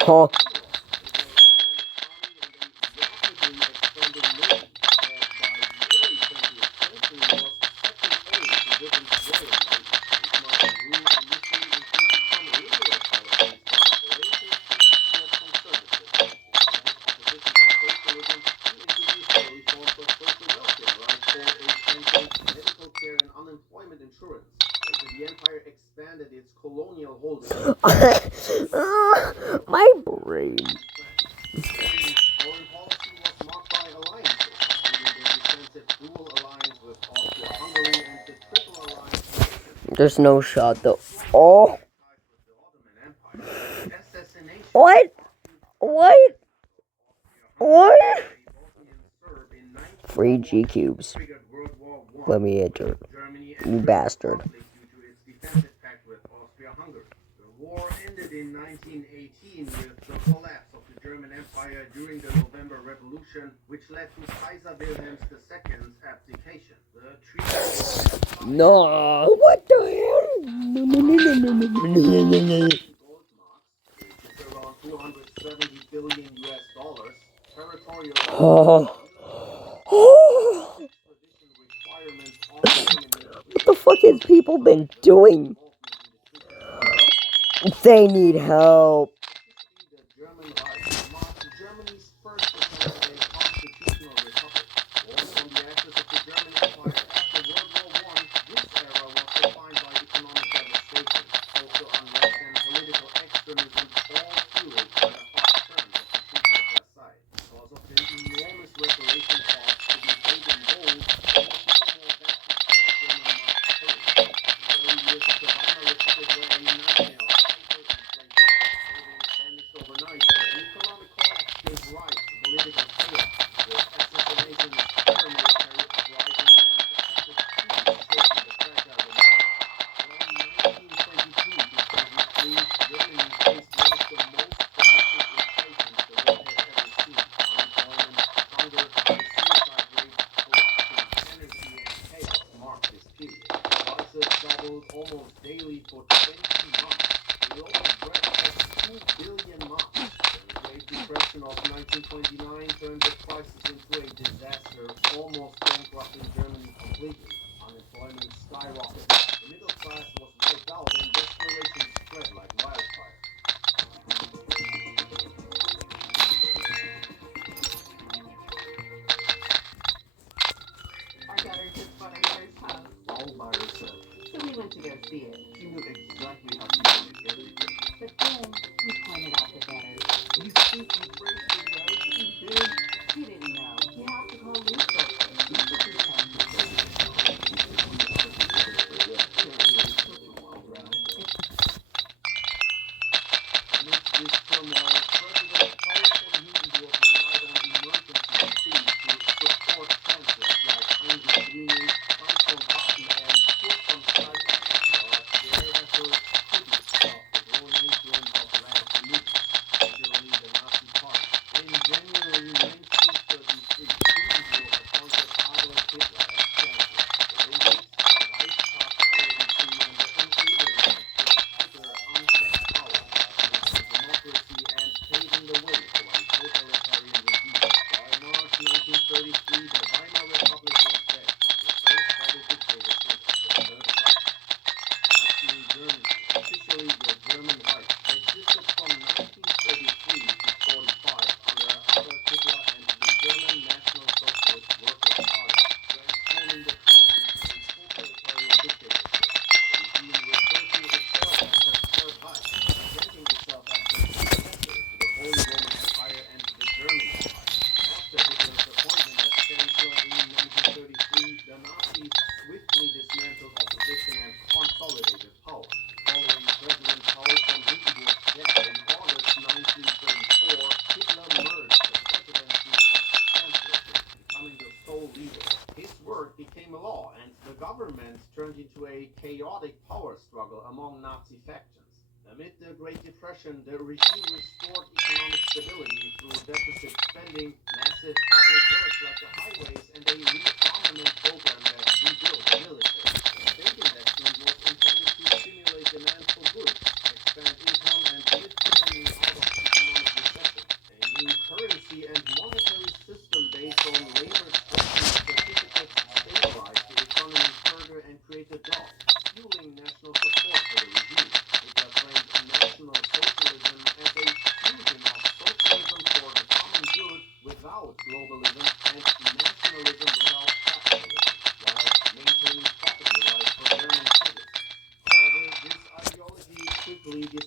Huh? My brain. There's no shot though. Oh. What? What? What? Free G cubes. Let me enter. You bastard. War ended in 1918 with the collapse of the German Empire during the November Revolution, which led to Kaiser Wilhelm II's abdication. The treaty No, what the hell? around 270 billion US dollars. Territorial What the fuck has people been doing? They need help. Germany's first attempt at a constitutional republic. Born from the ashes of the German Empire after World War I, this era was defined by economic devastation, social unrest, and political extremism, all fueled by the harsh terms of the Treaty of Versailles. Because of the enormous reparation costs to be paid in gold, there was no more backing for the German mark payment. The early years of the Weimar Republic were a nightmare of hyperinflation. Savings vanished overnight, and the economic collapse gave rise to political chaos, with assassinations, paramilitary uprisings, and attempted coups shaking the fragile democracy. From 1922 to 23, Germany faced one of the most prolific inflations the world has ever seen. Unemployment, hunger, high suicide rates, corruption, anarchy, and chaos marked this period. Prices doubled almost daily for 20 months. The loaf of bread cost 2 billion marks. The Great Depression of 1929 turned the crisis into a disaster, almost bankrupting Germany completely. Unemployment skyrocketed, the middle class was wiped out, and desperation spread like wildfire. Our daughter just bought our first house, All by herself. so we went to go see it. She knew exactly how to manage everything. But then we pointed out the better. You think you praised the house too big? He didn't know. You have to call resources. You took your time to play with the house. You took one house and you took it. Yeah, really took a while, right? Amidst this turmoil, President Paul von Hindenburg relied on emergency speed to support chancellors like Heinrich Brüning, Franz von Papen, and Kurt von Schleicher. But their efforts couldn't stop the growing influence of radical movements, particularly the Nazi Party. In January 1933, Hindenburg appointed Adolf Hitler as chancellor. The Olympics, the Reichstag power decree, and the Enabling Act gave Hitler unchecked power, boosted democracy, and paving the way for a totalitarian regime. By March 1933, the Weimar Republic was dead, replaced by the dictatorship of the Third Reich. Nazi Germany, officially the German Reich, existed from 1933 to 45 under Adolf Hitler and the German National Socialist Workers' Party, transforming the country into a totalitarian dictatorship. The regime referred to itself as the Third Reich, presenting itself as the successor to the Holy Roman Empire and the German Empire. After Hitler's appointment as chancellor in 1933, the Nazis swiftly dismantled opposition and consolidated power. Following President Paul von Hindenburg's death in August 1934, Hitler merged the presidency and chancellorship, becoming the sole leader. His word became a law, and the government turned into a chaotic power struggle among Nazi factions. Amid the Great Depression, the regime restored economic stability through deficit spending, massive public works like the highways, and a rearmament program that rebuilt the military. State investment was intended to stimulate demand for goods, expand income, and lift Germany out of economic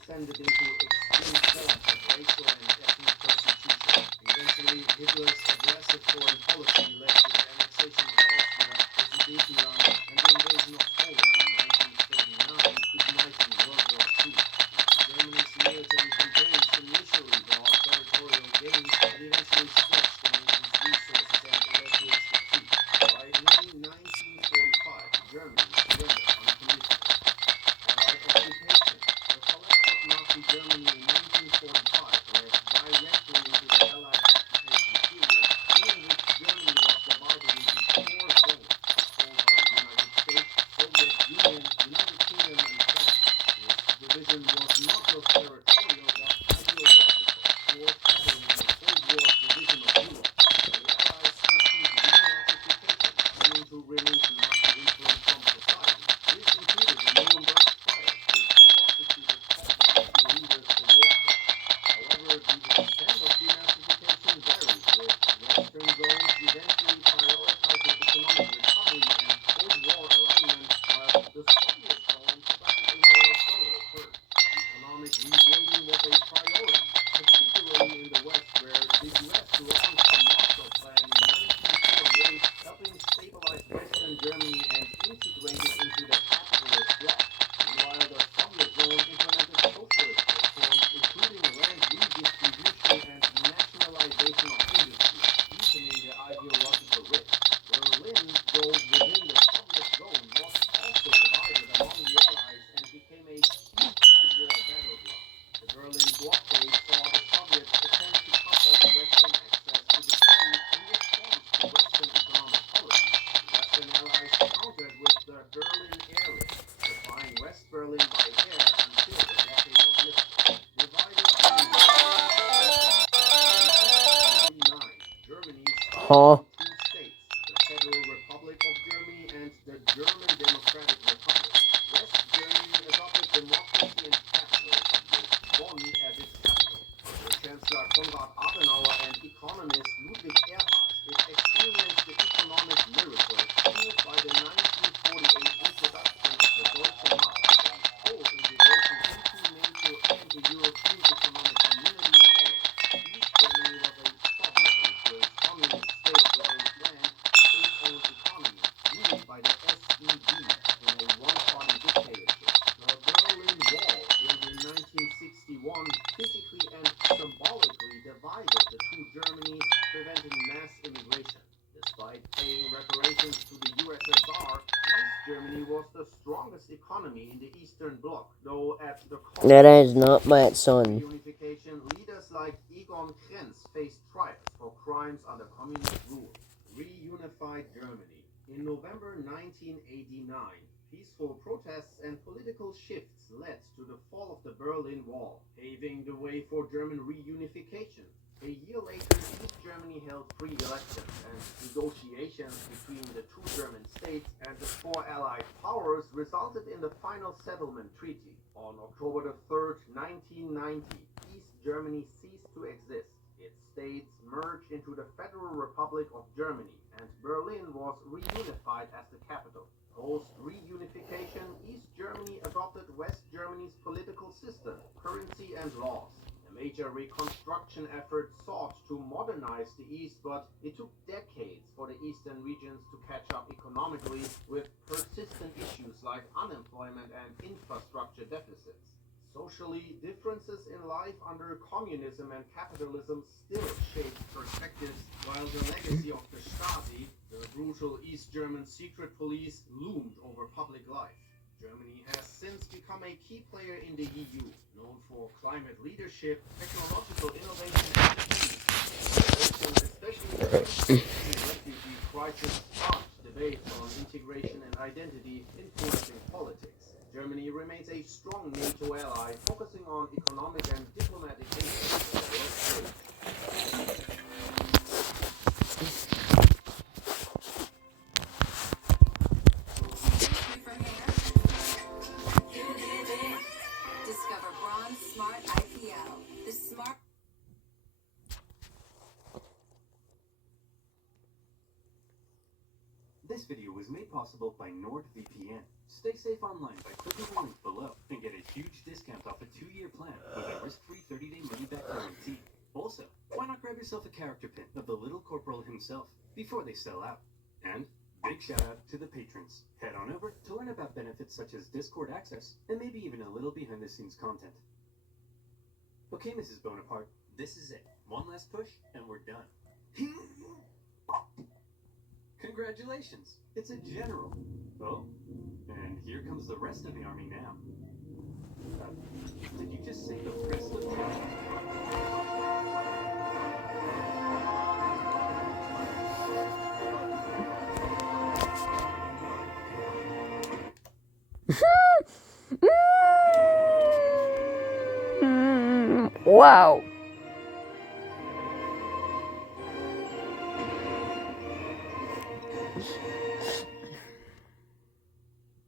descended into extreme forms of racial and ethnic persecution. Eventually, Hitler's aggressive foreign policy led to the annexation of Austria, the Sudetenland, and the invasion of Poland in 1939, igniting World War II. Germany's military campaigns initially brought territorial gains, but eventually stretched the nation's resources and led to its defeat. By May 1945, Germany surrendered unconditionally. Allied occupation. The collapse of Nazi Germany in 1945 led directly into the Allied occupation period, during which Germany was divided into 4 zones controlled by the United States, Soviet Union, United Kingdom, and France. This division was not just territorial but ideological, foreshadowing the Cold War's division of Europe. The Allies pursued denazification, aiming to remove Nazi influence from society. This included the Nuremberg trials, which prosecuted top Nazi leaders for war crimes. However, the extent of denazification varied, with Western zones eventually prioritizing economic recovery and Cold War alignment, while the Soviet zone adopted a more thorough approach. Economic rebuilding was a priority, particularly in the West, where the U.S. launched the Marshall Plan in 1948, helping stabilize Western Germany and integrate it into the capitalist bloc. Meanwhile, the Soviet zone implemented socialist reforms, including land redistribution and nationalization of industry, deepening the ideological rift. Berlin, though within the Soviet zone, was also divided among the Allies and became a key Cold War battleground. The Berlin blockade saw the Soviets attempt to cut off Western access to the sea in response to Western economic policies. Western allies countered with the Berlin Air Raid, supplying West Berlin by air until the blockade was lifted. Divided by 1949, Germany split into 2 states, the Federal Republic of Germany and the German Democratic Republic. West Germany adopted democracy and capitalism, with Bonn as its capital. Under Chancellor Konrad Adenauer and economist Ludwig Erhard, it experienced the economic miracle fueled by the 1948 introduction of the Deutsche Mark and full integration into NATO and the European Economic Community followed. East Germany was a Soviet-influenced communist state with a planned, state-owned economy, ruled by the SED in a one-party dictatorship. The Berlin Wall, built in 1961, physically and symbolically divided the 2 Germanys, preventing mass immigration. Despite paying reparations to the USSR, East Germany was the strongest economy in the Eastern Bloc, though at the cost That is not my son. reunification, leaders like Egon Krenz faced trials for crimes under communist rule. Reunified Germany. In November 1989, peaceful protests and political shifts led to the fall of the Berlin Wall, paving the way for German reunification. A year later, East Germany held free elections, and negotiations between the 2 German states and the 4 Allied powers resulted in the final settlement treaty. On October 3rd, 1990, East Germany ceased to exist. Its states merged into the Federal Republic of Germany, and Berlin was reunified as the capital. Post-reunification, East Germany adopted West Germany's political system, currency, and laws. A major reconstruction effort sought to modernize the East, but it took decades for the eastern regions to catch up economically, with persistent issues like unemployment and infrastructure deficits. Socially, differences in life under communism and capitalism still shaped perspectives, while the legacy of the Stasi, the brutal East German secret police, loomed over public life. Germany has since become a key player in the EU, known for climate leadership, technological innovation, and peace. Especially the refugee crisis sparked debates on integration and identity, influencing politics. Germany remains a strong NATO ally, focusing on economic and diplomatic interests at the world stage. Discover Bronze Smart IPL. The smart. This video was was made possible by NordVPN. Stay safe online by clicking the link below and get a huge discount off a 2-year plan with a risk-free 30-day money-back guarantee. Also, why not grab yourself a character pin of the Little Corporal himself before they sell out? And big shout out to the patrons. Head on over to learn about benefits such as Discord access and maybe even a little behind the scenes content. Okay, Mrs. Bonaparte, this is it. One last push and we're done. Congratulations, it's a general. Oh, and here comes the rest of the army now. Did you just say the rest of the army? Wow.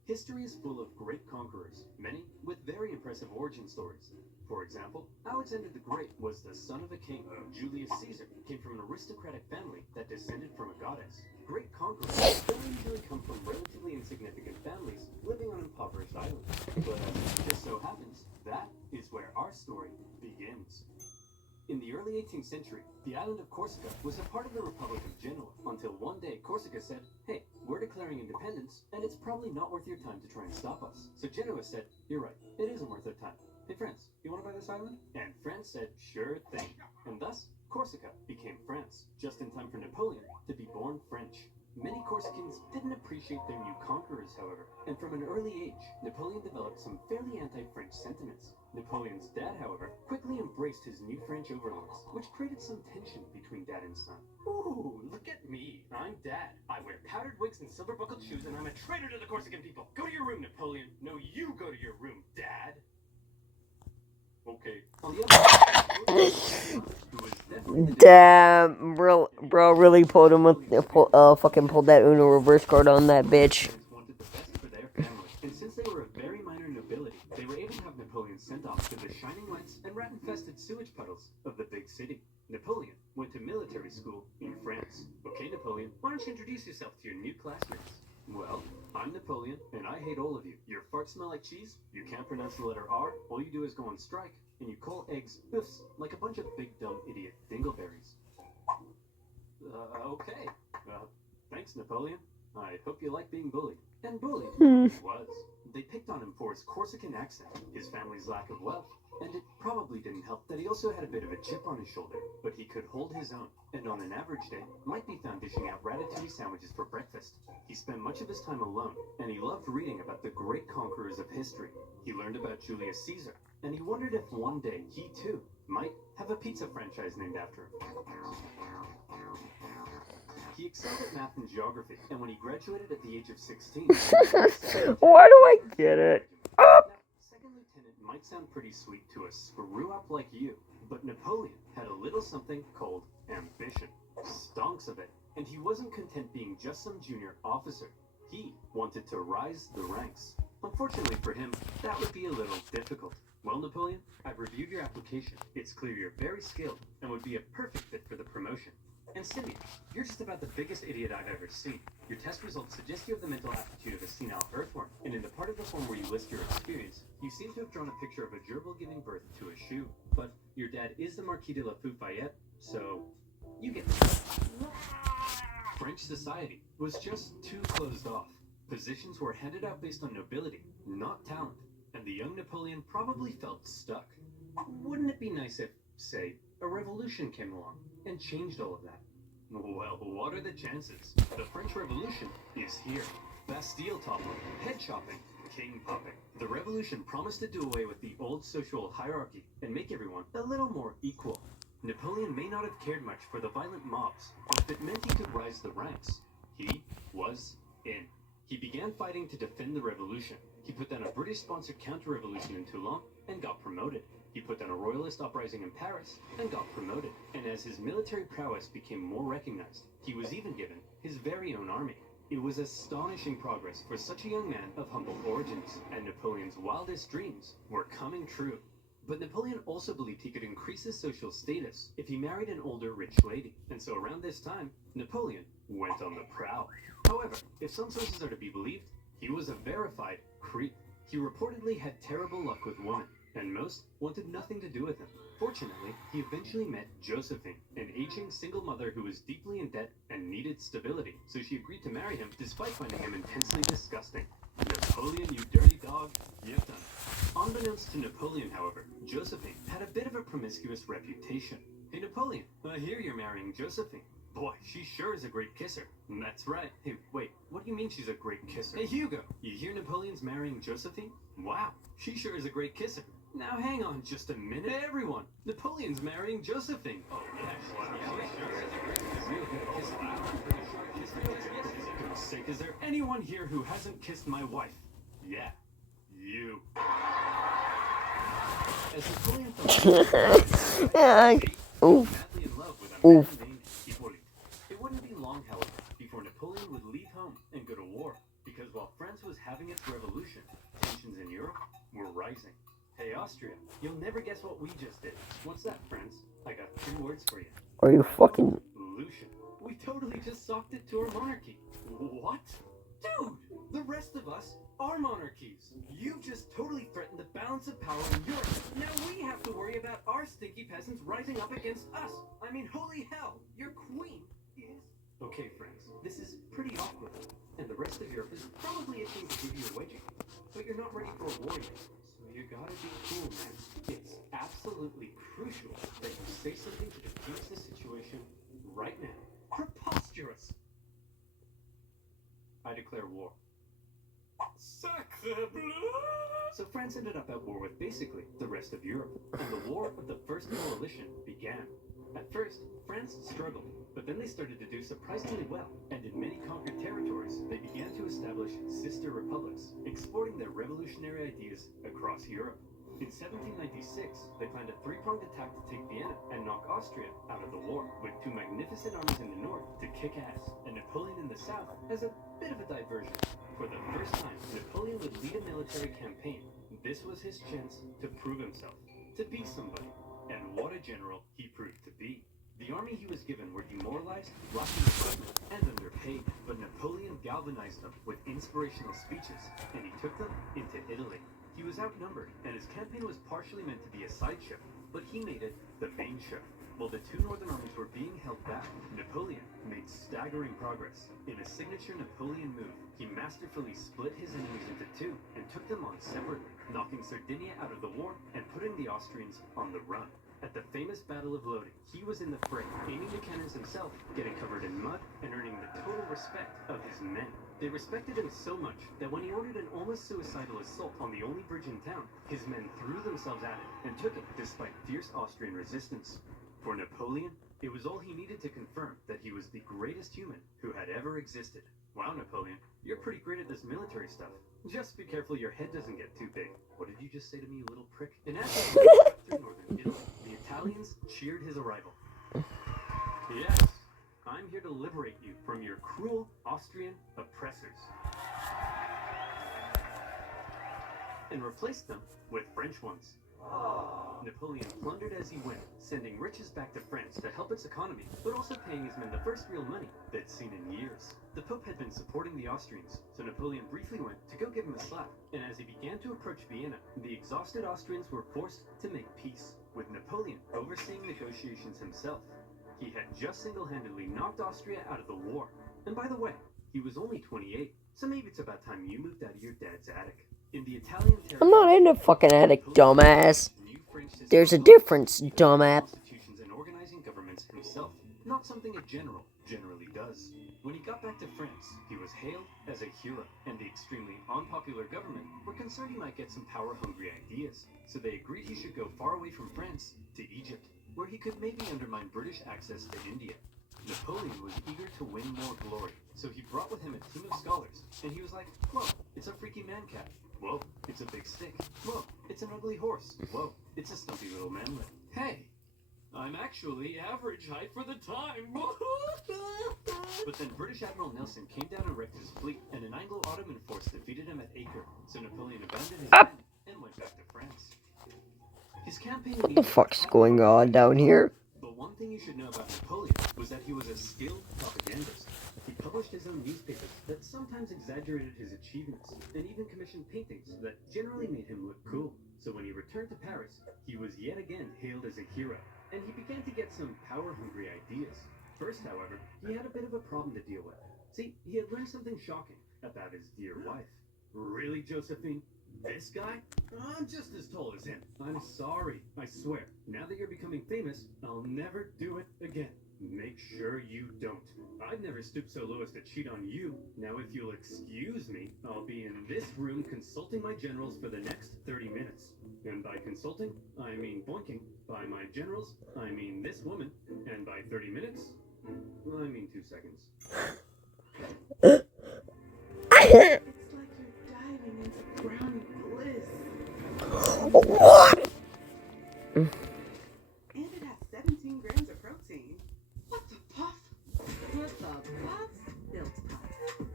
History is full of great conquerors, many with very impressive origin stories. For example, Alexander the Great was the son of a king. Julius Caesar came from an aristocratic family that descended from a goddess. Great conquerors don't usually come from relatively insignificant families living on impoverished islands. But as it just so happens, that is where our story begins. In the early 18th century, the island of Corsica was a part of the Republic of Genoa, until one day Corsica said, hey, we're declaring independence, and it's probably not worth your time to try and stop us. So Genoa said, you're right, it isn't worth their time. Hey France, you want to buy this island? And France said, sure thing. And thus, Corsica became France, just in time for Napoleon to be born French. Many Corsicans didn't appreciate their new conquerors, however, and from an early age, Napoleon developed some fairly anti-French sentiments. Napoleon's dad, however, quickly embraced his new French overlords, which created some tension between dad and son. Ooh, look at me. I'm dad. I wear powdered wigs and silver-buckled shoes, and I'm a traitor to the Corsican people. Go to your room, Napoleon. No, you go to your room, dad. Okay. On the other hand, who was definitely the Damn, bro really pulled him with fucking pulled that Uno reverse card on that bitch. wanted the best for their family, and since they were a very minor nobility, they were able to have Napoleon sent off to the shining lights and rat-infested sewage puddles of the big city. Napoleon went to military school in France. Okay, Napoleon, why don't you introduce yourself to your new classmates? Well, I'm Napoleon, and I hate all of you. Your farts smell like cheese, you can't pronounce the letter R, all you do is go on strike, and you call eggs biffs like a bunch of big dumb idiot dingleberries. Okay. Thanks, Napoleon. I hope you like being bullied. And bullied he was. They picked on him for his Corsican accent, his family's lack of wealth, and it probably didn't help that he also had a bit of a chip on his shoulder, but he could hold his own, and on an average day, might be found dishing out ratatouille sandwiches for breakfast. He spent much of his time alone, and he loved reading about the great conquerors of history. He learned about Julius Caesar, and he wondered if one day he too might have a pizza franchise named after him. He excelled at math and geography, and when he graduated at the age of 16... Why do I get it? Now, second lieutenant might sound pretty sweet to a screw-up like you, but Napoleon had a little something called ambition. Stonks of it. And he wasn't content being just some junior officer. He wanted to rise the ranks. Unfortunately for him, that would be a little difficult. Well, Napoleon, I've reviewed your application. It's clear you're very skilled and would be a perfect fit for the promotion. And Simeon, you're just about the biggest idiot I've ever seen. Your test results suggest you have the mental aptitude of a senile earthworm, and in the part of the form where you list your experience, you seem to have drawn a picture of a gerbil giving birth to a shoe. But your dad is the Marquis de la Fayette, so you get it. French society was just too closed off. Positions were handed out based on nobility, not talent, and the young Napoleon probably felt stuck. Wouldn't it be nice if, say, a revolution came along and changed all of that? Well, what are the chances? The French Revolution is here. Bastille toppling, head chopping, king popping. The revolution promised to do away with the old social hierarchy and make everyone a little more equal. Napoleon may not have cared much for the violent mobs, but if it meant he could rise the ranks, he was in. He began fighting to defend the revolution. He put down a British-sponsored counter-revolution in Toulon and got promoted. He put down a royalist uprising in Paris and got promoted. And as his military prowess became more recognized, he was even given his very own army. It was astonishing progress for such a young man of humble origins, and Napoleon's wildest dreams were coming true. But Napoleon also believed he could increase his social status if he married an older rich lady. And so around this time, Napoleon went on the prowl. However, if some sources are to be believed, he was a verified creep. He reportedly had terrible luck with women, and most wanted nothing to do with him. Fortunately, he eventually met Josephine, an aging single mother who was deeply in debt and needed stability, so she agreed to marry him despite finding him intensely disgusting. Napoleon, you dirty dog, you've done it. Unbeknownst to Napoleon, however, Josephine had a bit of a promiscuous reputation. Hey Napoleon, I hear you're marrying Josephine. Boy, she sure is a great kisser. That's right. Hey, wait, what do you mean she's a great kisser? Hey Hugo, you hear Napoleon's marrying Josephine? Wow, she sure is a great kisser. Now hang on just a minute, everyone. Napoleon's marrying Josephine. Oh yeah, For sake, is there anyone here who hasn't kissed my wife? Yeah, you. As Napoleon Oof. madly in love with a man named Hippolyte. It wouldn't be long, however, before Napoleon would leave home and go to war, because while France was having its revolution, tensions in Europe were rising. Hey Austria, you'll never guess what we just did. What's that, friends? I got 2 words for you. Are you fucking... Lucian. We totally just socked it to our monarchy. What? Dude, the rest of us are monarchies. You just totally threatened the balance of power in Europe. Now we have to worry about our stinky peasants rising up against us. I mean, holy hell, your queen is... Okay, friends, this is pretty awkward. And the rest of Europe is probably itching to give you a wedgie. But you're not ready for a war yet. So you gotta be cool, man. It's absolutely crucial that you say something to defuse the situation right now. Preposterous! I declare war. Sacre bleu! So France ended up at war with basically the rest of Europe, and the War of the First Coalition began. At first, France struggled, but then they started to do surprisingly well, and in many conquered territories, they began to establish sister republics, exporting their revolutionary ideas across Europe. In 1796, they planned a 3-pronged attack to take Vienna and knock Austria out of the war, with 2 magnificent armies in the north to kick ass, and Napoleon in the south as a bit of a diversion. For the first time, Napoleon would lead a military campaign. This was his chance to prove himself, to be somebody. And what a general he proved to be. The army he was given were demoralized, lacking equipment, and underpaid, but Napoleon galvanized them with inspirational speeches, and he took them into Italy. He was outnumbered, and his campaign was partially meant to be a side show, but he made it the main show. While the 2 northern armies were being held back, Napoleon made staggering progress. In a signature Napoleon move, he masterfully split his enemies into 2 and took them on separately, knocking Sardinia out of the war and putting the Austrians on the run. At the famous Battle of Lodi, he was in the fray, aiming the cannons himself, getting covered in mud, and earning the total respect of his men. They respected him so much that when he ordered an almost suicidal assault on the only bridge in town, his men threw themselves at it and took it despite fierce Austrian resistance. For Napoleon, it was all he needed to confirm that he was the greatest human who had ever existed. Wow, Napoleon, you're pretty great at this military stuff. Just be careful your head doesn't get too big. What did you just say to me, you little prick? And as he moved through northern Italy, the Italians cheered his arrival. Yes, I'm here to liberate you from your cruel Austrian oppressors. And replace them with French ones. Napoleon plundered as he went, sending riches back to France to help its economy, but also paying his men the first real money they'd seen in years. The Pope had been supporting the Austrians, so Napoleon briefly went to go give him a slap. And as he began to approach Vienna, the exhausted Austrians were forced to make peace, with Napoleon overseeing negotiations himself. He had just single-handedly knocked Austria out of the war. And by the way, he was only 28, so maybe it's about time you moved out of your dad's attic. In the Italian I'm not in a fucking attic, dumbass. There's a difference, dumbass. Constitutions and organizing governments himself, not something a general generally does. When he got back to France, he was hailed as a hero, and the extremely unpopular government were concerned he might get some power-hungry ideas, so they agreed he should go far away from France to Egypt, where he could maybe undermine British access to India. Napoleon was eager to win more glory, so he brought with him a team of scholars, and he was like, whoa, it's a freaky man-cat. Whoa, it's a big stick. Whoa, it's an ugly horse. Whoa, it's a stumpy little manlet. Hey, I'm actually average height for the time. But then British Admiral Nelson came down and wrecked his fleet, and an Anglo-Ottoman force defeated him at Acre, so Napoleon abandoned his men and went back to France. His campaign... What the fuck's going on down here? But one thing you should know about Napoleon was that he was a skilled propagandist. He published his own newspapers that sometimes exaggerated his achievements, and even commissioned paintings that generally made him look cool. So when he returned to Paris, he was yet again hailed as a hero, and he began to get some power-hungry ideas. First, however, he had a bit of a problem to deal with. See, he had learned something shocking about his dear wife. Really, Josephine? This guy? I'm just as tall as him. I'm sorry, I swear. Now that you're becoming famous, I'll never do it again. Make sure you don't. I'd never stoop so low as to cheat on you. Now, if you'll excuse me, I'll be in this room consulting my generals for the next 30 minutes. And by consulting, I mean boinking. By my generals, I mean this woman. And by 30 minutes, I mean 2 seconds. It's like you're diving into brownie bliss. What? And it has 17 grams of protein. What the puff? What the puff? Built puff.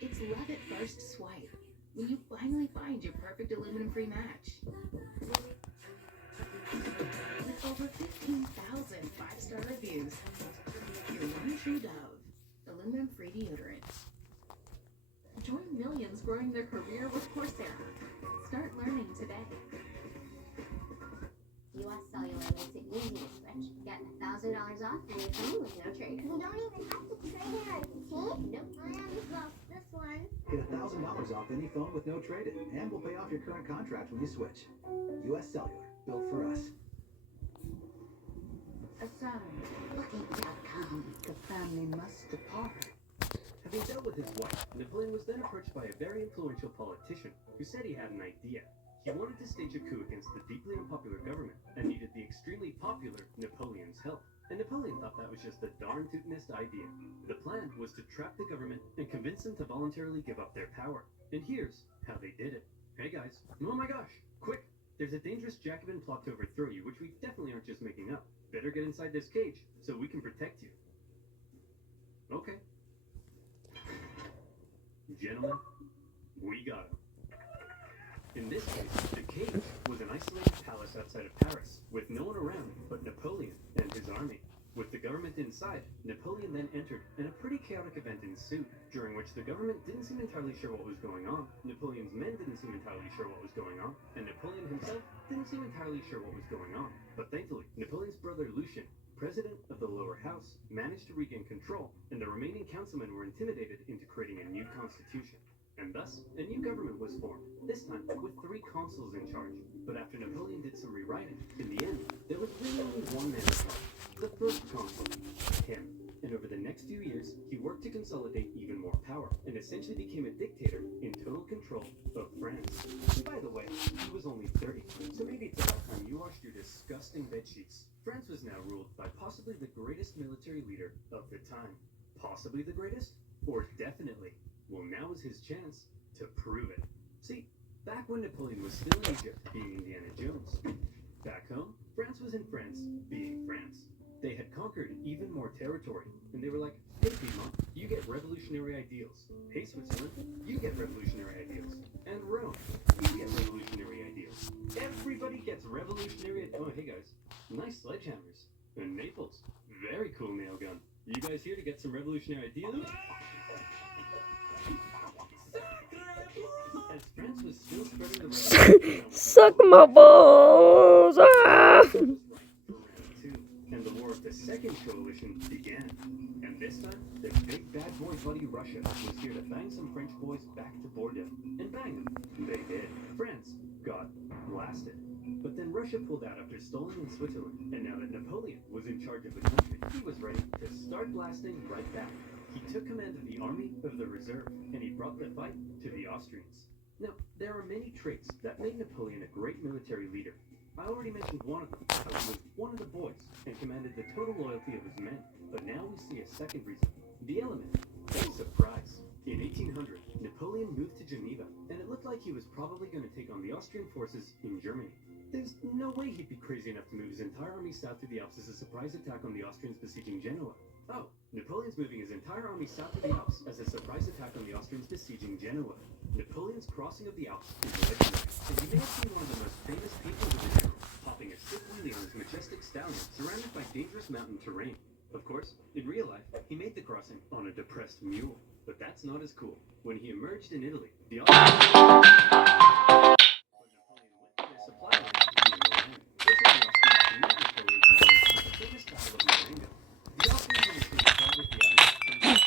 It's love at first swipe. When you finally find your perfect aluminum-free match. With over 15,000 five-star reviews, your one true Dove, aluminum-free deodorant. Join millions growing their career with Coursera. Start learning today. US Cellular makes it easy to switch. Get $1,000 off any phone with no trade. You don't even have to trade in our team? Nope. Well, this one. Get $1,000 off any phone with no trade-in, and we'll pay off your current contract when you switch. US Cellular, built for us. Booking.com. The family must depart. Having dealt with his wife, Napoleon was then approached by a very influential politician who said he had an idea. He wanted to stage a coup against the deeply unpopular government and needed the extremely popular Napoleon's help. And Napoleon thought that was just the darn tootinest idea. The plan was to trap the government and convince them to voluntarily give up their power. And here's how they did it. Hey guys, oh my gosh, quick! There's a dangerous Jacobin plot to overthrow you, which we definitely aren't just making up. Better get inside this cage so we can protect you. Okay. Gentlemen, we got him. In this case, the cage was an isolated palace outside of Paris, with no one around but Napoleon and his army. With the government inside, Napoleon then entered, and a pretty chaotic event ensued, during which the government didn't seem entirely sure what was going on, Napoleon's men didn't seem entirely sure what was going on, and Napoleon himself didn't seem entirely sure what was going on. But thankfully, Napoleon's brother Lucien, president of the lower house, managed to regain control, and the remaining councilmen were intimidated into creating a new constitution. And thus, a new government was formed, this time with 3 consuls in charge. But after Napoleon did some rewriting, in the end, there was really only one man in charge, the first consul, him. And over the next few years, he worked to consolidate even more power, and essentially became a dictator in total control of France. And by the way, he was only 30, so maybe it's about time you washed your disgusting bedsheets. France was now ruled by possibly the greatest military leader of the time. Possibly the greatest? Or definitely? Well, now is his chance to prove it. See, back when Napoleon was still in Egypt, being Indiana Jones. Back home, France was in France, being France. They had conquered even more territory, and they were like, hey Piedmont, you get revolutionary ideals. Hey Switzerland, you get revolutionary ideals. And Rome, you get revolutionary ideals. Everybody gets revolutionary ideals. Oh, hey guys, nice sledgehammers. And Naples, very cool nail gun. You guys here to get some revolutionary ideas? As France was still spreading the revolution, Suck my balls! Ah! and the war of the Second Coalition began. And this time, the big bad boy buddy Russia was here to bang some French boys back to Bordeaux. And bang them. They did. France got blasted. But then Russia pulled out after stalling in Switzerland. And now that Napoleon was in charge of the country, he was ready to start blasting right back. He took command of the army of the reserve, and he brought the fight to the Austrians. Now, there are many traits that made Napoleon a great military leader. I already mentioned one of them, how he was one of the boys, and commanded the total loyalty of his men. But now we see a second reason, the element of surprise. In 1800, Napoleon moved to Geneva, and it looked like he was probably going to take on the Austrian forces in Germany. There's no way he'd be crazy enough to move his entire army south through the Alps as a surprise attack on the Austrians besieging Genoa. Oh, Napoleon's moving his entire army south of the Alps as a surprise attack on the Austrians besieging Genoa. Napoleon's crossing of the Alps is legendary, and you may have seen one of the most famous people of the general, popping a sick wheelie on his majestic stallion, surrounded by dangerous mountain terrain. Of course, in real life, he made the crossing on a depressed mule, but that's not as cool. When he emerged in Italy, the supply line in Milan. This is the Austrians to meet Napoleon heavily with the famous Battle of Marengo. The Austrians initially called it the Atlas.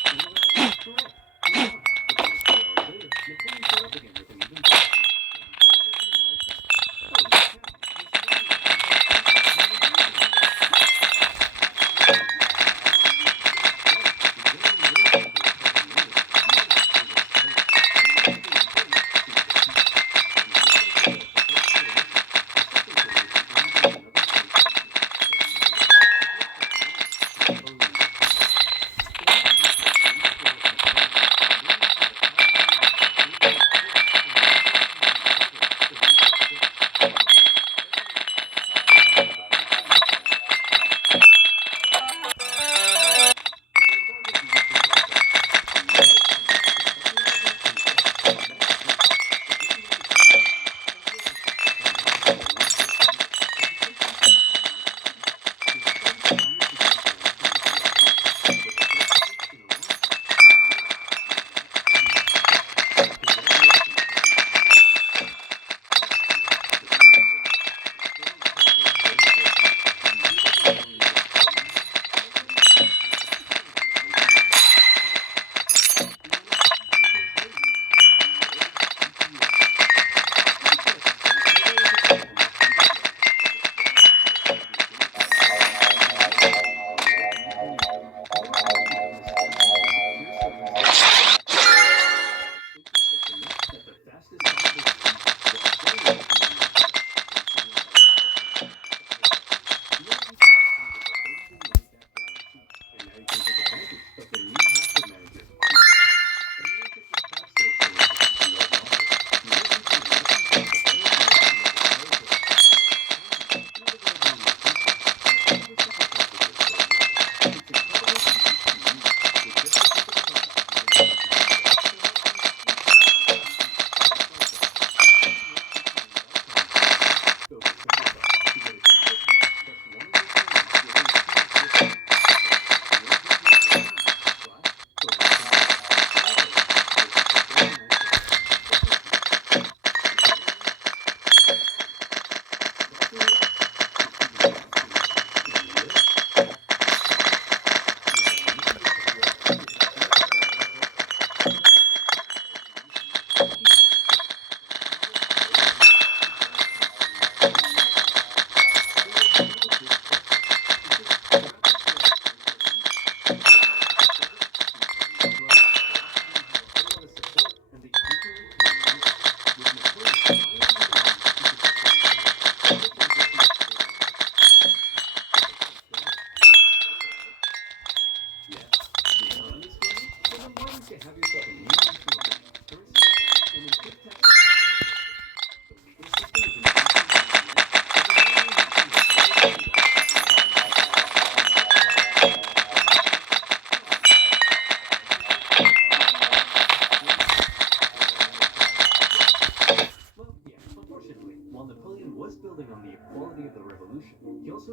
Correct. He won. But then 2 hours later, Napoleon showed up again with an even better plan, and everything like that. Holy cow.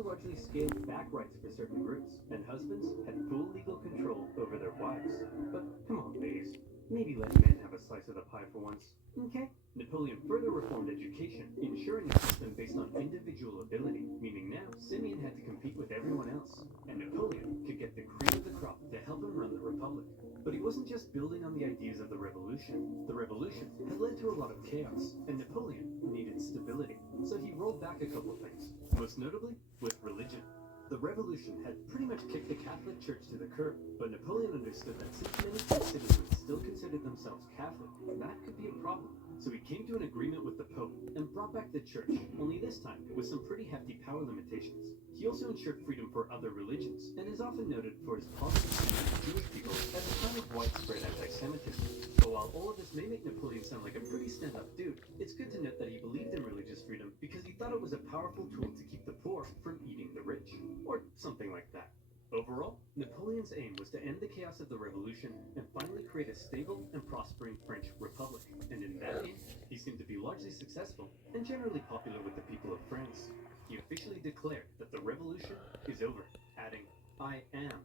largely scaled back rights for certain groups, and husbands had full legal control over their wives. But come on, ladies. Maybe let men have a slice of the pie for once. Okay? Napoleon further reformed education, ensuring a system based on individual ability, meaning now Simeon had to compete with everyone else, and Napoleon could get the cream of the crop to help him run the republic. But he wasn't just building on the ideas of the revolution. The revolution had led to a lot of chaos, and Napoleon needed stability. So he rolled back a couple things, most notably with religion. The revolution had pretty much kicked the Catholic Church to the curb, but Napoleon understood that since many citizens still considered themselves Catholic, that could be a problem. So he came to an agreement with the Pope and brought back the Church, only this time with some pretty hefty power limitations. He also ensured freedom for other religions, and is often noted for his positive treatment of Jewish people at a time of widespread anti-Semitism. But while all of this may make Napoleon sound like a pretty stand-up dude, it's good to note that he believed in religious freedom because he thought it was a powerful tool to keep the poor from eating the rich, or something like that. Overall, Napoleon's aim was to end the chaos of the revolution and finally create a stable and prospering French republic. And in that aim, he seemed to be largely successful and generally popular with the people of France. He officially declared that the revolution is over, adding, "I am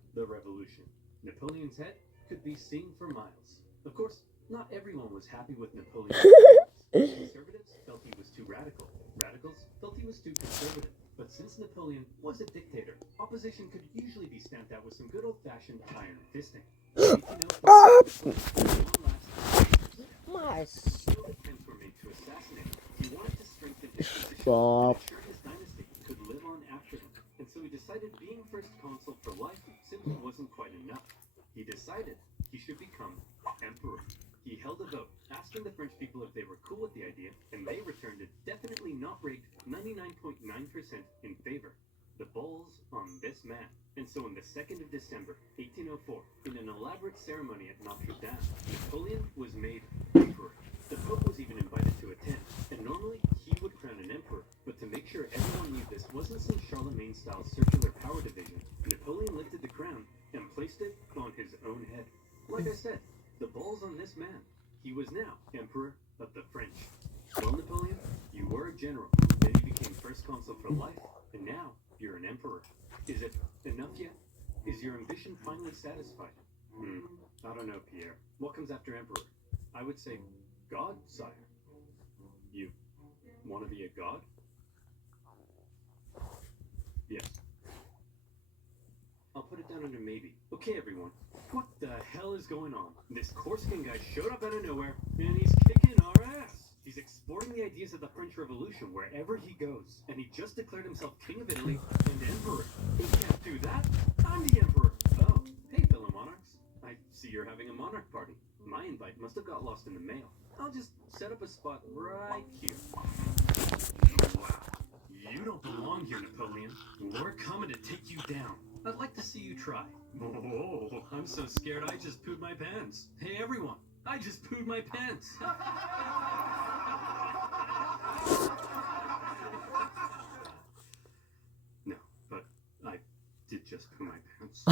Napoleon's head could be seen for miles. Of course, not everyone was happy with Napoleon. Conservatives felt he was too radical. Radicals felt he was too conservative. But since Napoleon was a dictator, opposition could usually be stamped out with some good old-fashioned iron fisting. My Attempts were made to assassinate him. He wanted to strengthen his position Stop. and ensure his dynasty could live on after him. And so he decided being first consul for life simply wasn't quite enough. He decided he should become emperor. He held a vote, asking the French people if they were cool with the idea, and they returned a definitely not rigged 99.9% in favor. The balls on this man. And so on the 2nd of December, 1804, in an elaborate ceremony at Notre Dame, Napoleon was made emperor. The Pope was even invited to attend, and normally he would crown an emperor, but to make sure everyone knew this wasn't some Charlemagne-style circular power division, Napoleon lifted the crown and placed it on his own head. Like I said, the ball's on this man. He was now Emperor of the French. Well, Napoleon, you were a general, then you became first consul for life, and now you're an emperor. Is it enough yet? Is your ambition finally satisfied? I don't know, Pierre. What comes after emperor? I would say God, sire. You want to be a god? Yes. I'll put it down under maybe. Okay, everyone. What the hell is going on? This Corsican guy showed up out of nowhere, and he's kicking our ass. He's exporting the ideas of the French Revolution wherever he goes, and he just declared himself King of Italy and Emperor. He can't do that. I'm the Emperor. Oh, hey, fellow monarchs. I see you're having a monarch party. My invite must have got lost in the mail. I'll just set up a spot right here. Wow. You don't belong here, Napoleon. We're coming to take you down. I'd like to see you try. Oh, I'm so scared I just pooed my pants. Hey, everyone. I just pooed my pants. No, but I did just poo my pants.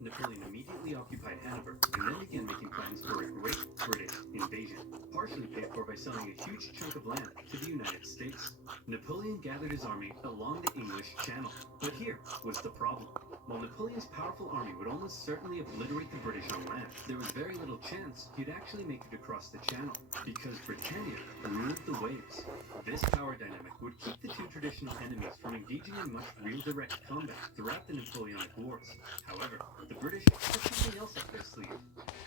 Napoleon immediately occupied Hanover and then began making plans for a great British invasion, partially paid for by selling a huge chunk of land to the United States. Napoleon gathered his army along the English Channel, but here was the problem. While Napoleon's powerful army would almost certainly obliterate the British on land, there was very little chance he'd actually make it across the Channel, because Britannia ruled the waves. This power dynamic would keep the two traditional enemies from engaging in much real direct combat throughout the Napoleonic Wars. However, the British had something else up their sleeve: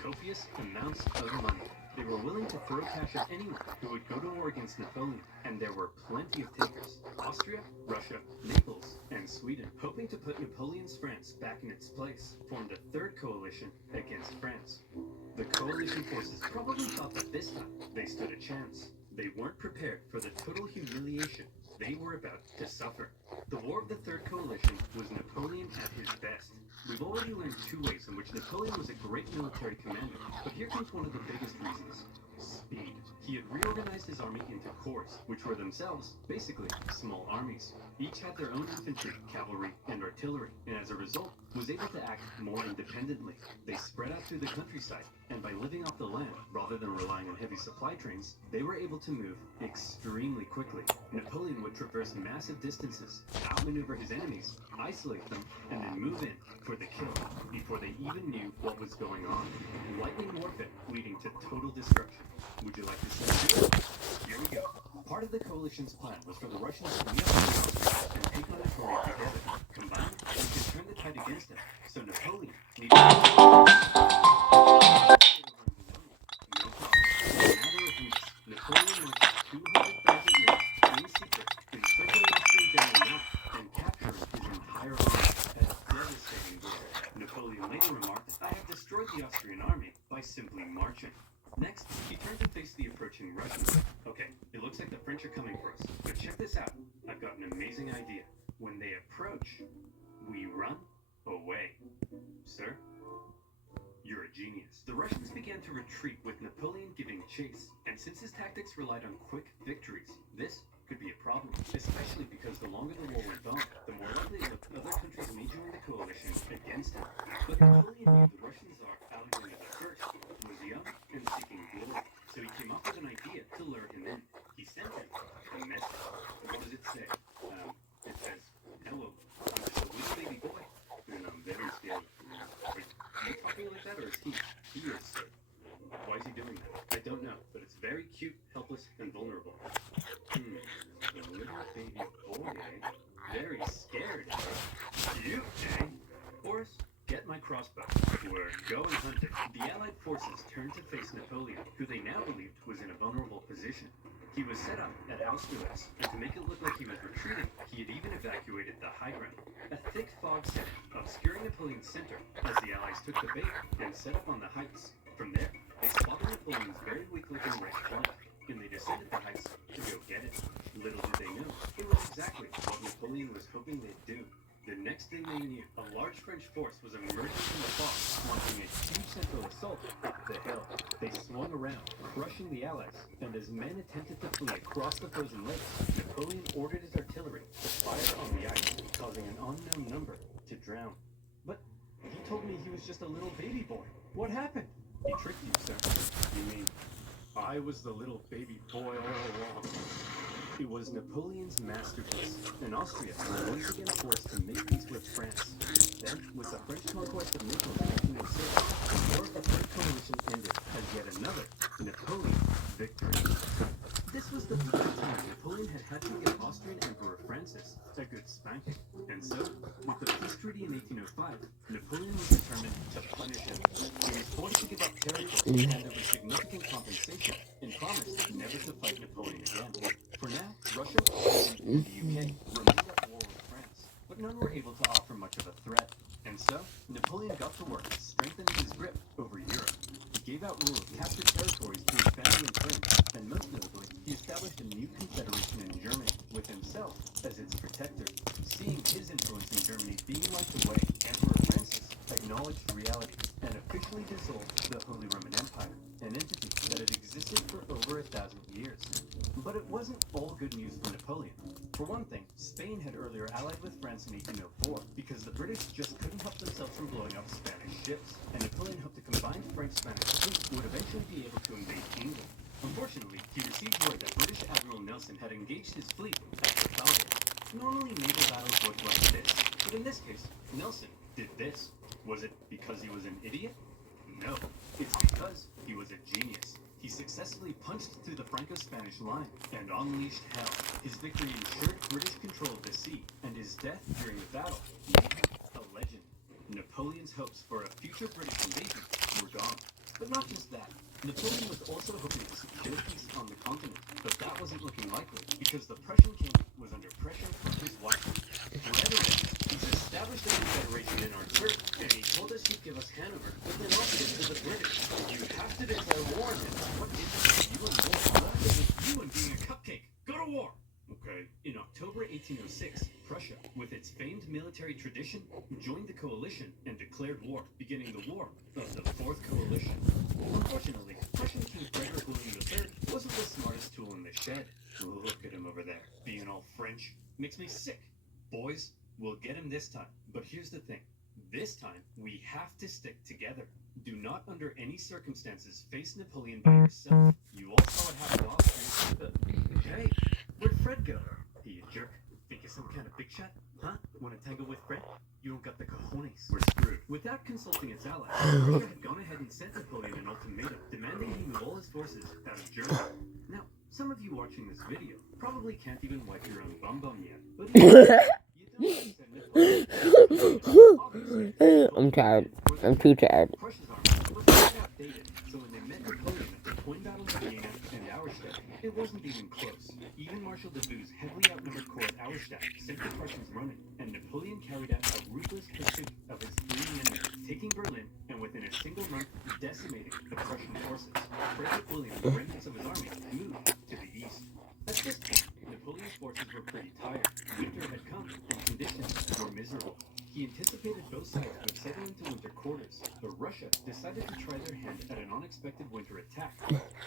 copious amounts of money. They were willing to throw cash at anyone who would go to war against Napoleon, and there were plenty of takers: Austria, Russia, Naples, and Sweden. Hoping to put Napoleon's France back in its place, formed a third coalition against France. The coalition forces probably thought that this time they stood a chance. They weren't prepared for the total humiliation they were about to suffer. The War of the Third Coalition was Napoleon at his best. We've already learned two ways in which Napoleon was a great military commander, but here comes one of the biggest reasons: speed. He had reorganized his army into corps, which were themselves basically small armies. Each had their own infantry, cavalry, and artillery, and as a result, was able to act more independently. They spread out through the countryside, and by living off the land, rather than relying on heavy supply trains, they were able to move extremely quickly. Napoleon would traverse massive distances, outmaneuver his enemies, isolate them, and then move in for the kill before they even knew what was going on. Lightning warfare leading to total destruction. Would you like to see it? Here we go. Part of the coalition's plan was for the Russians to meet up with Austria and take on Napoleon together. Combined, they could turn the tide against him. So Napoleon needed no problem. In a matter of weeks, Napoleon marched 200,000 men in secret, encircling Austrian general Mack and capturing his entire army. A devastating blow. Napoleon later remarked, "I have destroyed the Austrian army by simply marching." Next, he turned to face the approaching Russians. Okay, it looks like the French are coming for us, but check this out. I've got an amazing idea. When they approach, we run away. Sir, you're a genius. The Russians began to retreat with Napoleon giving chase, and since his tactics relied on quick victories, this could be a problem, especially because the longer the war went on, the more likely the other countries may join the coalition against him. But Napoleon knew the Russian Tsar Alexander I was young and seeking glory, so he came up with an idea to lure him in. He sent him a message. What does it say? crossbow were going hunting, the Allied forces turned to face Napoleon, who they now believed was in a vulnerable position. He was set up at Austerlitz, and to make it look like he was retreating, he had even evacuated the high ground. A thick fog set in, obscuring Napoleon's center as the Allies took the bait and set up on the heights. From there, they spotted Napoleon's very weak-looking right flank, and they descended the heights to go get it. Little did they know, it was exactly what Napoleon was hoping they'd do. The next thing they knew, a large French force was emerging from the fog, launching a huge central assault up the hill. They swung around, crushing the Allies, and as men attempted to flee across the frozen lakes, Napoleon ordered his artillery to fire on the ice, causing an unknown number to drown. But he told me he was just a little baby boy. What happened? He tricked you, sir. You mean I was the little baby boy all along? It was Napoleon's masterpiece, and Austria was once again forced to make peace with France. Then, with the French conquest of Naples in 1806, the War of the Third Coalition ended as yet another Napoleon victory. This was the third time Napoleon had to give Austrian Emperor Francis a good spanking. And so, with the peace treaty in 1805, Napoleon was determined to punish him. He was forced to give up territory and over significant compensation, and promised never to fight Napoleon again. For now, Russia, Poland, and the UK remained at war with France, but none were able to offer much of a threat. And so, Napoleon got to work strengthening his grip over Europe. He gave out rule of captured territories to his family and friends, and most notably, he established a new confederation in Germany, with himself as its protector. Seeing his influence in Germany being wiped away, Emperor Francis acknowledged reality and officially dissolved the Holy Roman Empire, an entity that had existed for over 1,000 years. But it wasn't all good news for Napoleon. For one thing, Spain had earlier allied with France in 1804 because the British just couldn't help themselves from blowing up Spanish ships, and Napoleon hoped the combined French-Spanish fleet would eventually be able to invade England. Unfortunately, he received word that British Admiral Nelson had engaged his fleet at Trafalgar. Normally, naval battles look like this, but in this case, Nelson did this. Was it because he was an idiot? No, it's because he was a genius. He successfully punched through the Franco-Spanish line and unleashed hell. His victory ensured British control of the sea, and his death during the battle made him a legend. Napoleon's hopes for a future British invasion were gone. But not just that. Napoleon was also hoping to secure peace on the continent, but that wasn't looking likely, because the Prussian king was under pressure from his wife. Forever, he's established a confederation in our turf, and he told us he'd give us Hanover, but then offered it to the British. You have to declare war on him. What is it with you and war? What is it with you and being a cupcake? Go to war! Okay. In October 1806, Prussia, with its famed military tradition, joined the coalition and declared war, beginning the War of the Fourth Coalition. Unfortunately, Prussian King Frederick William III wasn't the smartest tool in the shed. Look at him over there, being all French. Makes me sick. Boys, we'll get him this time. But here's the thing. This time, we have to stick together. Do not under any circumstances face Napoleon by yourself. You all saw what happened to Austria. Hey, where'd Fred go? Hey, you jerk. Think you're some kind of big shot? Huh? Wanna tangle with Fred? You don't got the cojones. We're screwed. Without consulting its allies, Russia had gone ahead and sent Napoleon an ultimatum, demanding he move all his forces out of Germany. Now, some of you watching this video probably can't even wipe your own bum yet, but I'm tired. I'm too tired. Prussia's army was quite outdated, so when they met Napoleon at the twin battles of Jena and Auerstedt, it wasn't even close. Even Marshal Davout's heavily outnumbered corps at Auerstedt sent the Prussians running, and Napoleon carried out a ruthless pursuit of his fleeing enemy, taking Berlin and within a single month decimating the Prussian forces. Frederick William and the remnants of his army moved to the east. At this point, Napoleon's forces were pretty tired. Winter had come, and conditions were miserable. He anticipated both sides would settle into winter quarters, but Russia decided to try their hand at an unexpected winter attack.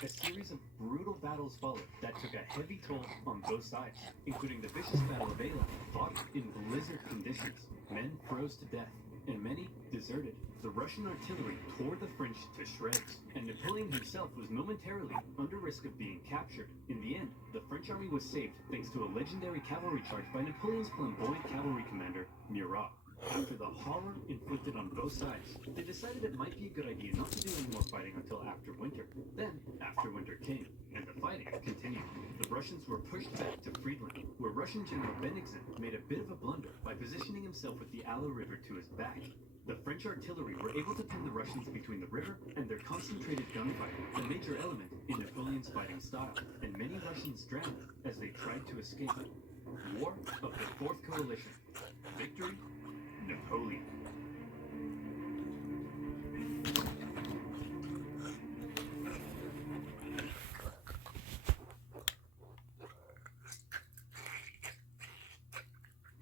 A series of brutal battles followed that took a heavy toll on both sides, including the vicious Battle of Eylau, fought in blizzard conditions. Men froze to death, and many deserted. The Russian artillery tore the French to shreds, and Napoleon himself was momentarily under risk of being captured. In the end, the French army was saved thanks to a legendary cavalry charge by Napoleon's flamboyant cavalry commander, Murat. After the horror inflicted on both sides, they decided it might be a good idea not to do any more fighting until after winter. Then, after winter came, and the fighting continued. The Russians were pushed back to Friedland, where Russian General Bennigsen made a bit of a blunder by positioning himself with the Aller River to his back. The French artillery were able to pin the Russians between the river and their concentrated gunfighting, a major element in Napoleon's fighting style, and many Russians drowned as they tried to escape. War of the Fourth Coalition. Victory, Napoleon.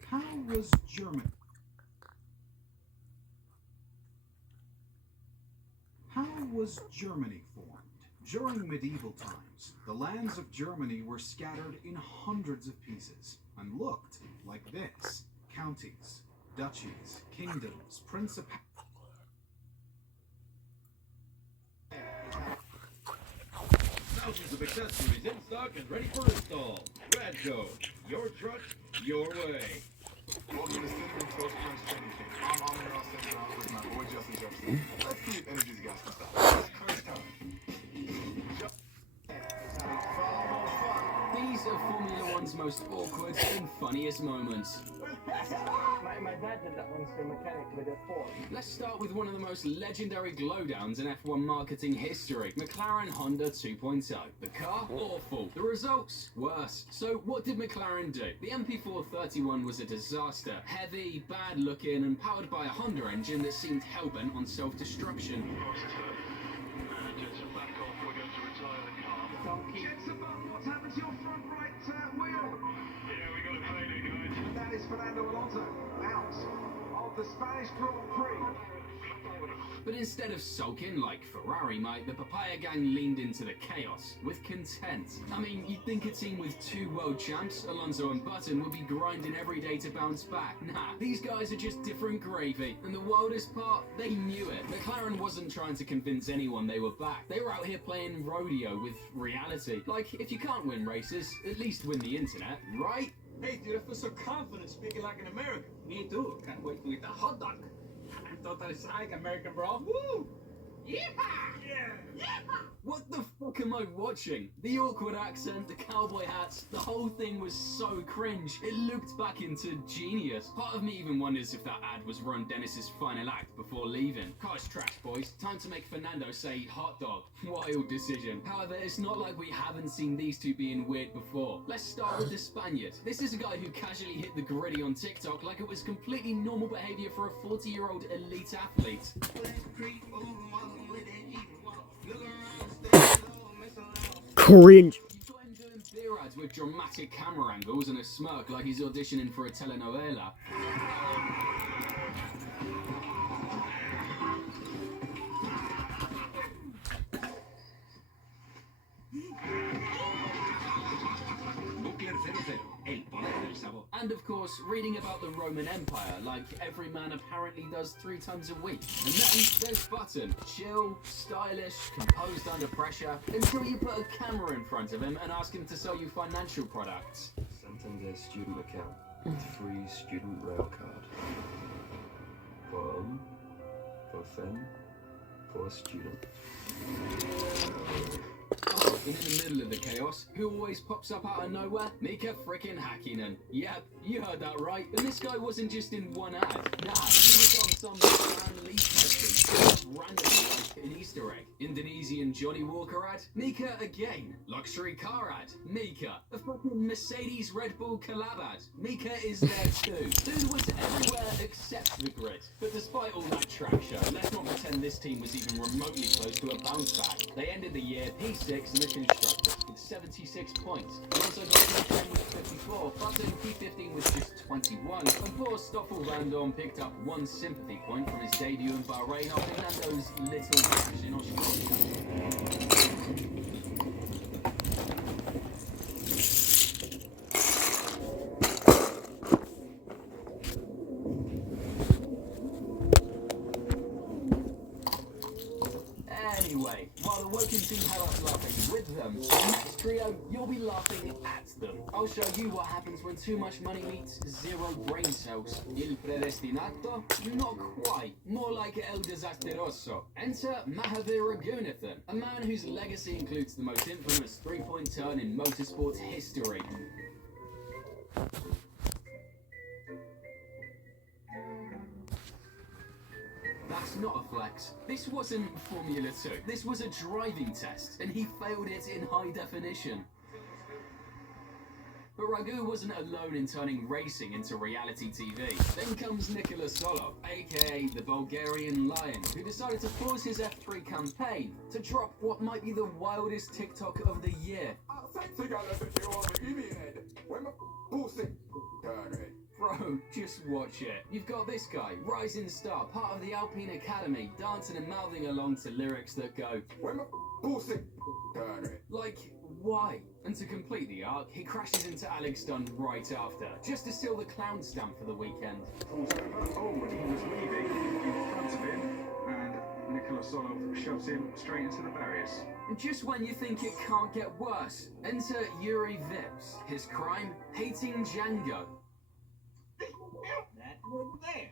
How was Germany? How was Germany formed? During medieval times, the lands of Germany were scattered in hundreds of pieces and looked like this: counties, duchies, kingdoms, principalities. Thousands of accessories in stock and ready for install. Radco, your truck, your way. Welcome to Cinnamon Toast Crunch Training Camp. I'm Amir Al-Sensor with my boy Justin Jefferson. Let's see if Energy's got some stuff. It's crunch time. These are Formula One's most awkward and funniest moments. My dad did that once for a mechanic with a Ford. Let's start with one of the most legendary glowdowns in F1 marketing history, McLaren Honda 2.0. The car? Awful. The results? Worse. So what did McLaren do? The MP431 was a disaster. Heavy, bad looking, and powered by a Honda engine that seemed hellbent on self-destruction. Jets above, what's happened to your front right wheel? Yeah, we got a payday, guys. That is Fernando Alonso, out of the Spanish Grand Prix. But instead of sulking like Ferrari might, the Papaya gang leaned into the chaos with content. I mean, you'd think a team with two world champs, Alonso and Button, would be grinding every day to bounce back. Nah, these guys are just different gravy. And the wildest part, they knew it. McLaren wasn't trying to convince anyone they were back. They were out here playing rodeo with reality. Like, if you can't win races, at least win the internet, right? Hey, dude, I feel so confident speaking like an American. Me too. Can't wait to eat the hot dog. I'm totally psyched, American, bro. Woo! Yeehaw! Yeah! Yeehaw! What the fuck am I watching? The awkward accent, the cowboy hats, the whole thing was so cringe. It looked back into genius. Part of me even wonders if that ad was Ron Dennis's final act before leaving. Car's trash, boys. Time to make Fernando say hot dog. Wild decision. However, it's not like we haven't seen these two being weird before. Let's start with the Spaniard. This is a guy who casually hit the gritty on TikTok like it was completely normal behavior for a 40-year-old elite athlete. Cringe. Beer ads with dramatic camera angles and a smirk like he's auditioning for a telenovela. And of course, reading about the Roman Empire like every man apparently does 3 times a week. And then there's Button. Chill, stylish, composed under pressure, until you put a camera in front of him and ask him to sell you financial products. Santander student account with free student rail card. For home, for femme, for student. Oh, and in the middle of the chaos, who always pops up out of nowhere? Mika frickin' Hakkinen. Yep, you heard that right. And this guy wasn't just in one ad. Nah, he was on some brand leaf testing, randomly like an Easter egg. Indonesian Johnny Walker ad? Mika again. Luxury car ad? Mika. A fucking Mercedes Red Bull collab ad? Mika is there too. Dude was everywhere except the grid. But despite all that traction, let's not pretend this team was even remotely close to a bounce back. They ended the year P6 in the constructors with 76 points. Alonso got P10 with 54, Button P15 with just 21, and poor Stoffel Vandoorne picked up 1 sympathy point from his debut in Bahrain after Nando's little crash in Australia. Anyway, while the Woken team had us laughing with them, the next trio, you'll be laughing at them. I'll show you what happens when too much money meets 0 brain cells. Il predestinato? Not quite. More like El Desastroso. Enter Mahavir Raghunathan, a man whose legacy includes the most infamous 3-point turn in motorsports history. It's not a flex. This wasn't Formula 2. This was a driving test, and he failed it in high definition. But Ragu wasn't alone in turning racing into reality TV. Then comes Nikola Solov, aka the Bulgarian Lion, who decided to pause his F3 campaign to drop what might be the wildest TikTok of the year. Bro, just watch it. You've got this guy, rising star, part of the Alpine Academy, dancing and mouthing along to lyrics that go, like, why? And to complete the arc, he crashes into Alex Dunn right after, just to steal the clown stamp for the weekend. Oh, when he was leaving, in front of him, and Nikola Solov shoves him straight into the barriers. And just when you think it can't get worse, enter Yuri Vips. His crime? Hating Django. That wasn't there.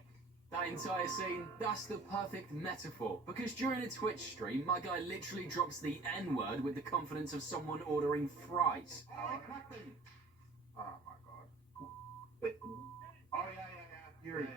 That entire scene, that's the perfect metaphor. Because during a Twitch stream, my guy literally drops the N-word with the confidence of someone ordering fries. Oh my god. Oh yeah. Yuri.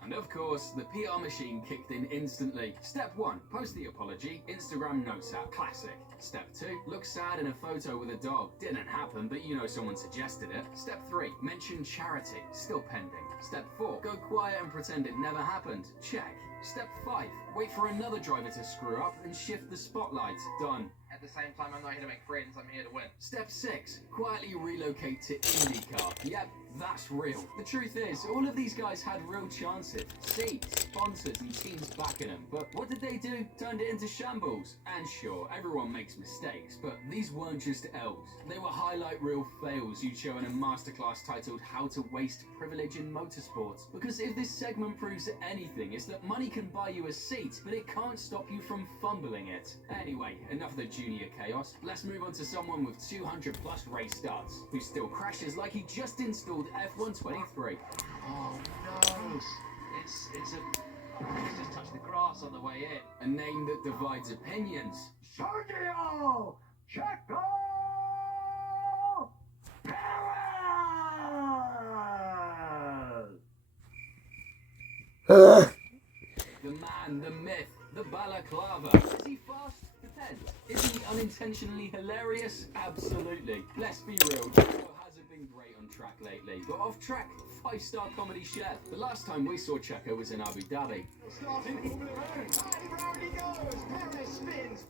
And of course, the PR machine kicked in instantly. Step 1, post the apology, Instagram notes app, classic. Step 2, look sad in a photo with a dog. Didn't happen, but you know someone suggested it. Step 3, mention charity, still pending. Step 4, go quiet and pretend it never happened. Check. Step 5, wait for another driver to screw up and shift the spotlight. Done. At the same time, I'm not here to make friends, I'm here to win. Step 6, quietly relocate to IndyCar. Yep, that's real. The truth is, all of these guys had real chances. Seats, sponsors, and teams backing them. But what did they do? Turned it into shambles. And sure, everyone makes mistakes, but these weren't just L's. They were highlight reel fails you'd show in a masterclass titled How to Waste Privilege in Motorsports. Because if this segment proves anything, it's that money can buy you a seat, but it can't stop you from fumbling it. Anyway, enough of the junior chaos. Let's move on to someone with 200 plus race starts, who still crashes like he just installed F123. Oh no! It's just touched the grass on the way in. A name that divides opinions. Sergio Checo The man, the myth, the balaclava. Is he fast? Depends. Is he unintentionally hilarious? Absolutely. Let's be real, Checo hasn't been great on track lately. But off track, 5-star comedy chef. The last time we saw Checo was in Abu Dhabi.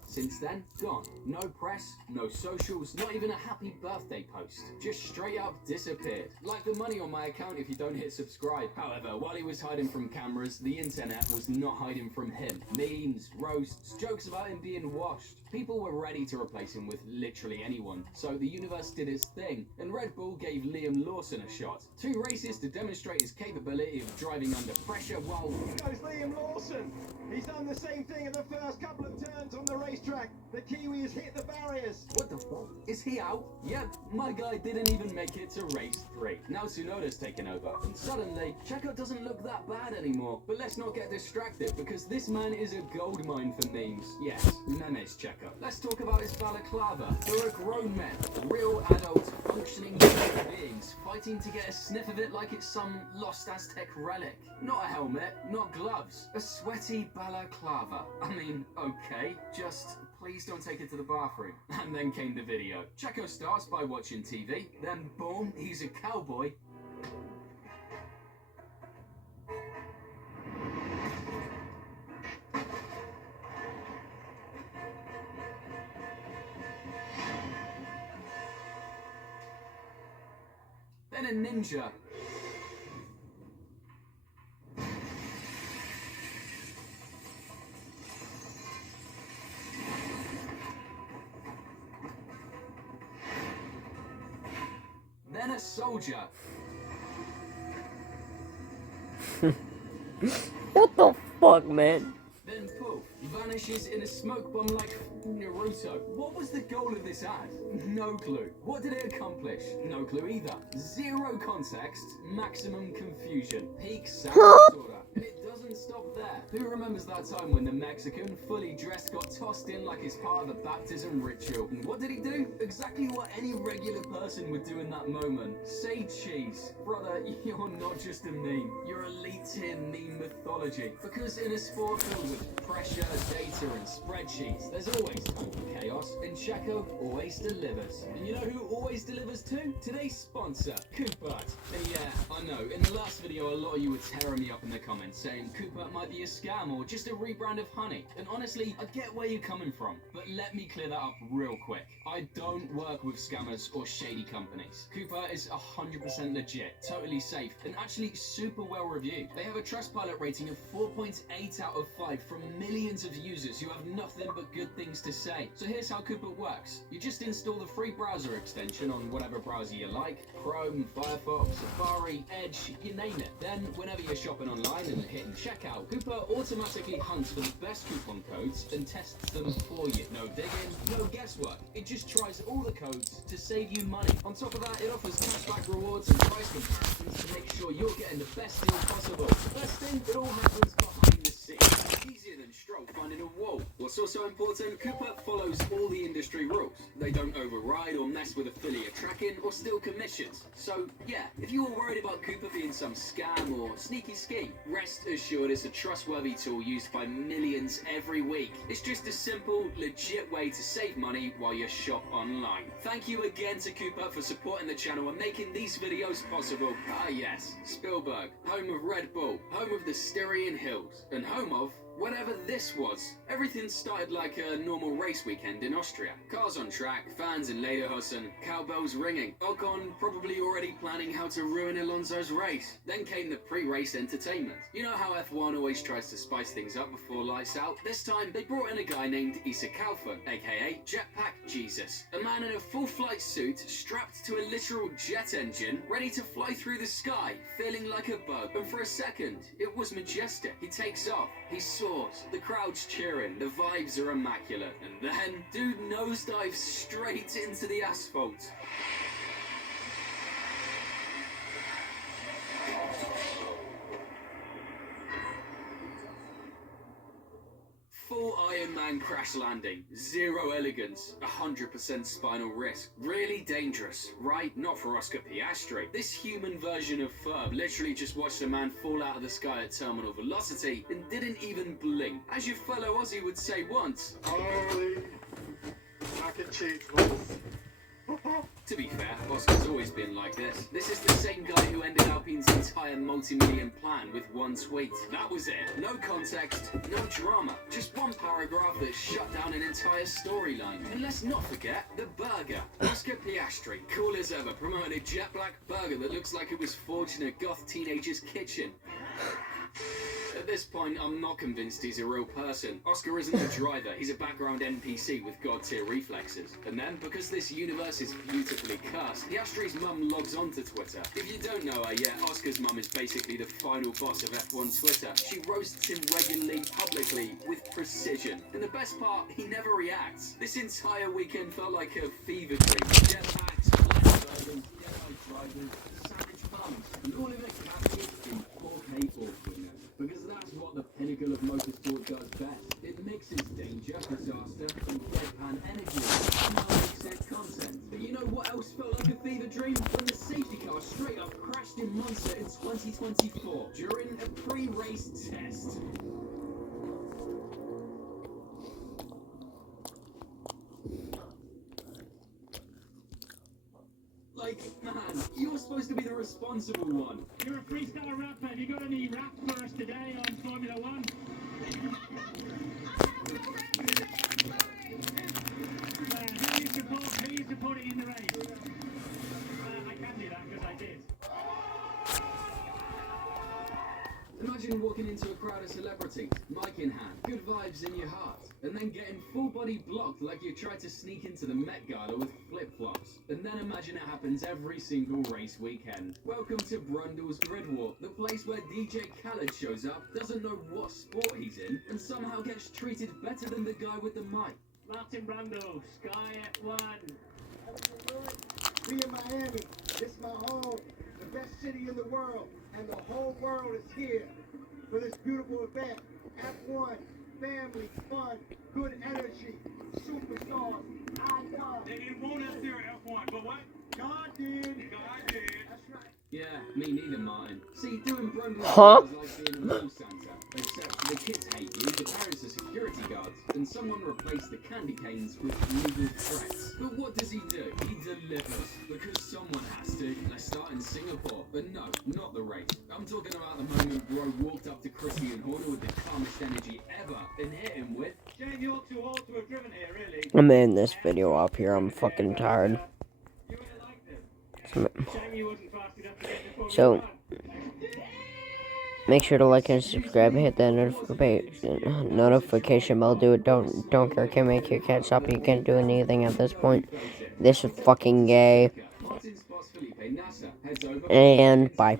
Since then, gone. No press, no socials, not even a happy birthday post. Just straight up disappeared. Like the money on my account if you don't hit subscribe. However, while he was hiding from cameras, the internet was not hiding from him. Memes, roasts, jokes about him being washed. People were ready to replace him with literally anyone. So the universe did its thing, and Red Bull gave Liam Lawson a shot. 2 races to demonstrate his capability of driving under pressure while... Goes Liam Lawson. He's done the same thing in the first couple of turns on the racetrack. The Kiwi has hit the barriers. What the fuck? Is he out? Yep, my guy didn't even make it to race 3. Now Tsunoda's taken over, and suddenly, Checo doesn't look that bad anymore. But let's not get distracted, because this man is a goldmine for memes. Yes, memes Checo. Let's talk about his balaclava. There are grown men, real adult, functioning human beings, fighting to get a sniff of it like it's some lost Aztec relic. Not a helmet, not gloves, a sweaty balaclava. I mean, okay, just please don't take it to the bathroom. And then came the video. Checo starts by watching TV, then boom, he's a cowboy. Then a ninja. Then a soldier. What the fuck, man? Then poof, vanishes in a smoke bomb like Naruto. What was the goal of this ad? No clue. What did it accomplish? No clue either. Zero context, maximum confusion. Peak Sarasota. And it doesn't stop there. Who remembers that time when the Mexican, fully dressed, got tossed in like it's part of the baptism ritual? And what did he do? Exactly what any regular person would do in that moment. Say cheese. Brother, you're not just a meme. You're elite tier meme mythology. Because in a sport filled with pressure, data, and spreadsheets, there's always time for chaos, and Checo always delivers. And you know who always delivers too? Today's sponsor, Coopert. And yeah, I know, in the last video a lot of you were tearing me up in the comments saying Coopert might be a scam or just a rebrand of Honey. And honestly, I get where you're coming from, but let me clear that up real quick. I don't work with scammers or shady companies. Coopert is 100% legit, totally safe, and actually super well reviewed. They have a Trustpilot rating of 4.8 out of 5 from millions of users who have nothing but good things to say. So here's how Coopert works. You just install the free browser extension on whatever browser you like, Chrome, Firefox, Safari, Edge, you name it. Then whenever you're shopping online and hitting checkout, Coopert automatically hunts for the best coupon codes and tests them for you. No digging, no guesswork. It just tries all the codes to save you money. On top of that, it offers cashback rewards and price comparisons to make sure you're getting the best deal possible. Best thing, it all happens behind the scenes. Easier than stroke finding a wall. What's also important, Coopert follows all the industry rules. They don't override or mess with affiliate tracking or steal commissions. So yeah, if you were worried about Coopert being some scam or sneaky scheme, rest assured it's a trustworthy tool used by millions every week. It's just a simple, legit way to save money while you shop online. Thank you again to Coopert for supporting the channel and making these videos possible. Ah yes, Spielberg, home of Red Bull, home of the Styrian Hills, and home of whatever this was. Everything started like a normal race weekend in Austria. Cars on track, fans in Lederhosen, cowbells ringing. Ocon probably already planning how to ruin Alonso's race. Then came the pre-race entertainment. You know how F1 always tries to spice things up before lights out? This time, they brought in a guy named Issa Kalfa, aka Jetpack Jesus. A man in a full flight suit, strapped to a literal jet engine, ready to fly through the sky, feeling like a bug. And for a second, it was majestic. He takes off, he soars, the crowd's cheering, the vibes are immaculate, and then dude nosedives straight into the asphalt. Full Iron Man crash landing, zero elegance, 100% spinal risk. Really dangerous, right? Not for Oscar Piastri. This human version of Ferb literally just watched a man fall out of the sky at terminal velocity and didn't even blink. As your fellow Aussie would say once, holy mac and cheese balls. To be fair, Oscar's always been like this. This is the same guy who ended Alpine's entire multi-million plan with one tweet. That was it. No context, no drama. Just one paragraph that shut down an entire storyline. And let's not forget the burger. Oscar Piastri, cool as ever, promoted a jet black burger that looks like it was forged in a goth teenager's kitchen. At this point, I'm not convinced he's a real person. Oscar isn't a driver, he's a background NPC with god-tier reflexes. And then, because this universe is beautifully cursed, Piastri's mum logs onto Twitter. If you don't know her yet, Oscar's mum is basically the final boss of F1 Twitter. She roasts him regularly, publicly, with precision. And the best part, he never reacts. This entire weekend felt like a fever dream. Jetpacks, flash drivers, Jedi drivers, savage farms, and all of it captured in 4K awfulness. Because that's what the pinnacle of motorsport does best. It mixes danger, disaster, and deadpan energy, and now makes it content. But you know what else felt like a fever dream? When the safety car straight up crashed in Monza in 2024 during a pre-race test. Like, man, you're supposed to be the responsible one. You're a freestyle rapper. Have you got any rap for us today on Formula One? Who you supporting in the race? I can do that because I did. Imagine walking into a crowd of celebrities, mic in hand, good vibes in your heart, and then getting full body blocked like you tried to sneak into the Met Gala with flip-flops. And then imagine it happens every single race weekend. Welcome to Brundle's Grid Walk, the place where DJ Khaled shows up, doesn't know what sport he's in, and somehow gets treated better than the guy with the mic. Martin Brundle, Sky F1. We in Miami. This my home. The best city in the world. And the whole world is here. for this beautiful event. F1, family, fun, good energy, superstars, icons. They didn't want us there at F1, but what? God did. God did. That's right. Yeah, me neither, Martin. See, doing Brundle Huh? is like being a mall Santa. Except the kids hate you, the parents are security guards, and someone replaced the candy canes with legal threats. But what does he do? He delivers. Because someone has to. Let's start in Singapore. But no, not the race. I'm talking about the moment Bro walked up to Christian Horner with the calmest energy ever and hit him with... Shame you're too old to have driven here, really. I'm ending this video up here. I'm fucking tired. You would have liked it. Shame you wasn't fast enough to get before So, make sure to like and subscribe. Hit that notification bell. Do it. Don't care. Can't make your cat stop. You can't do anything at this point. This is fucking gay. And bye.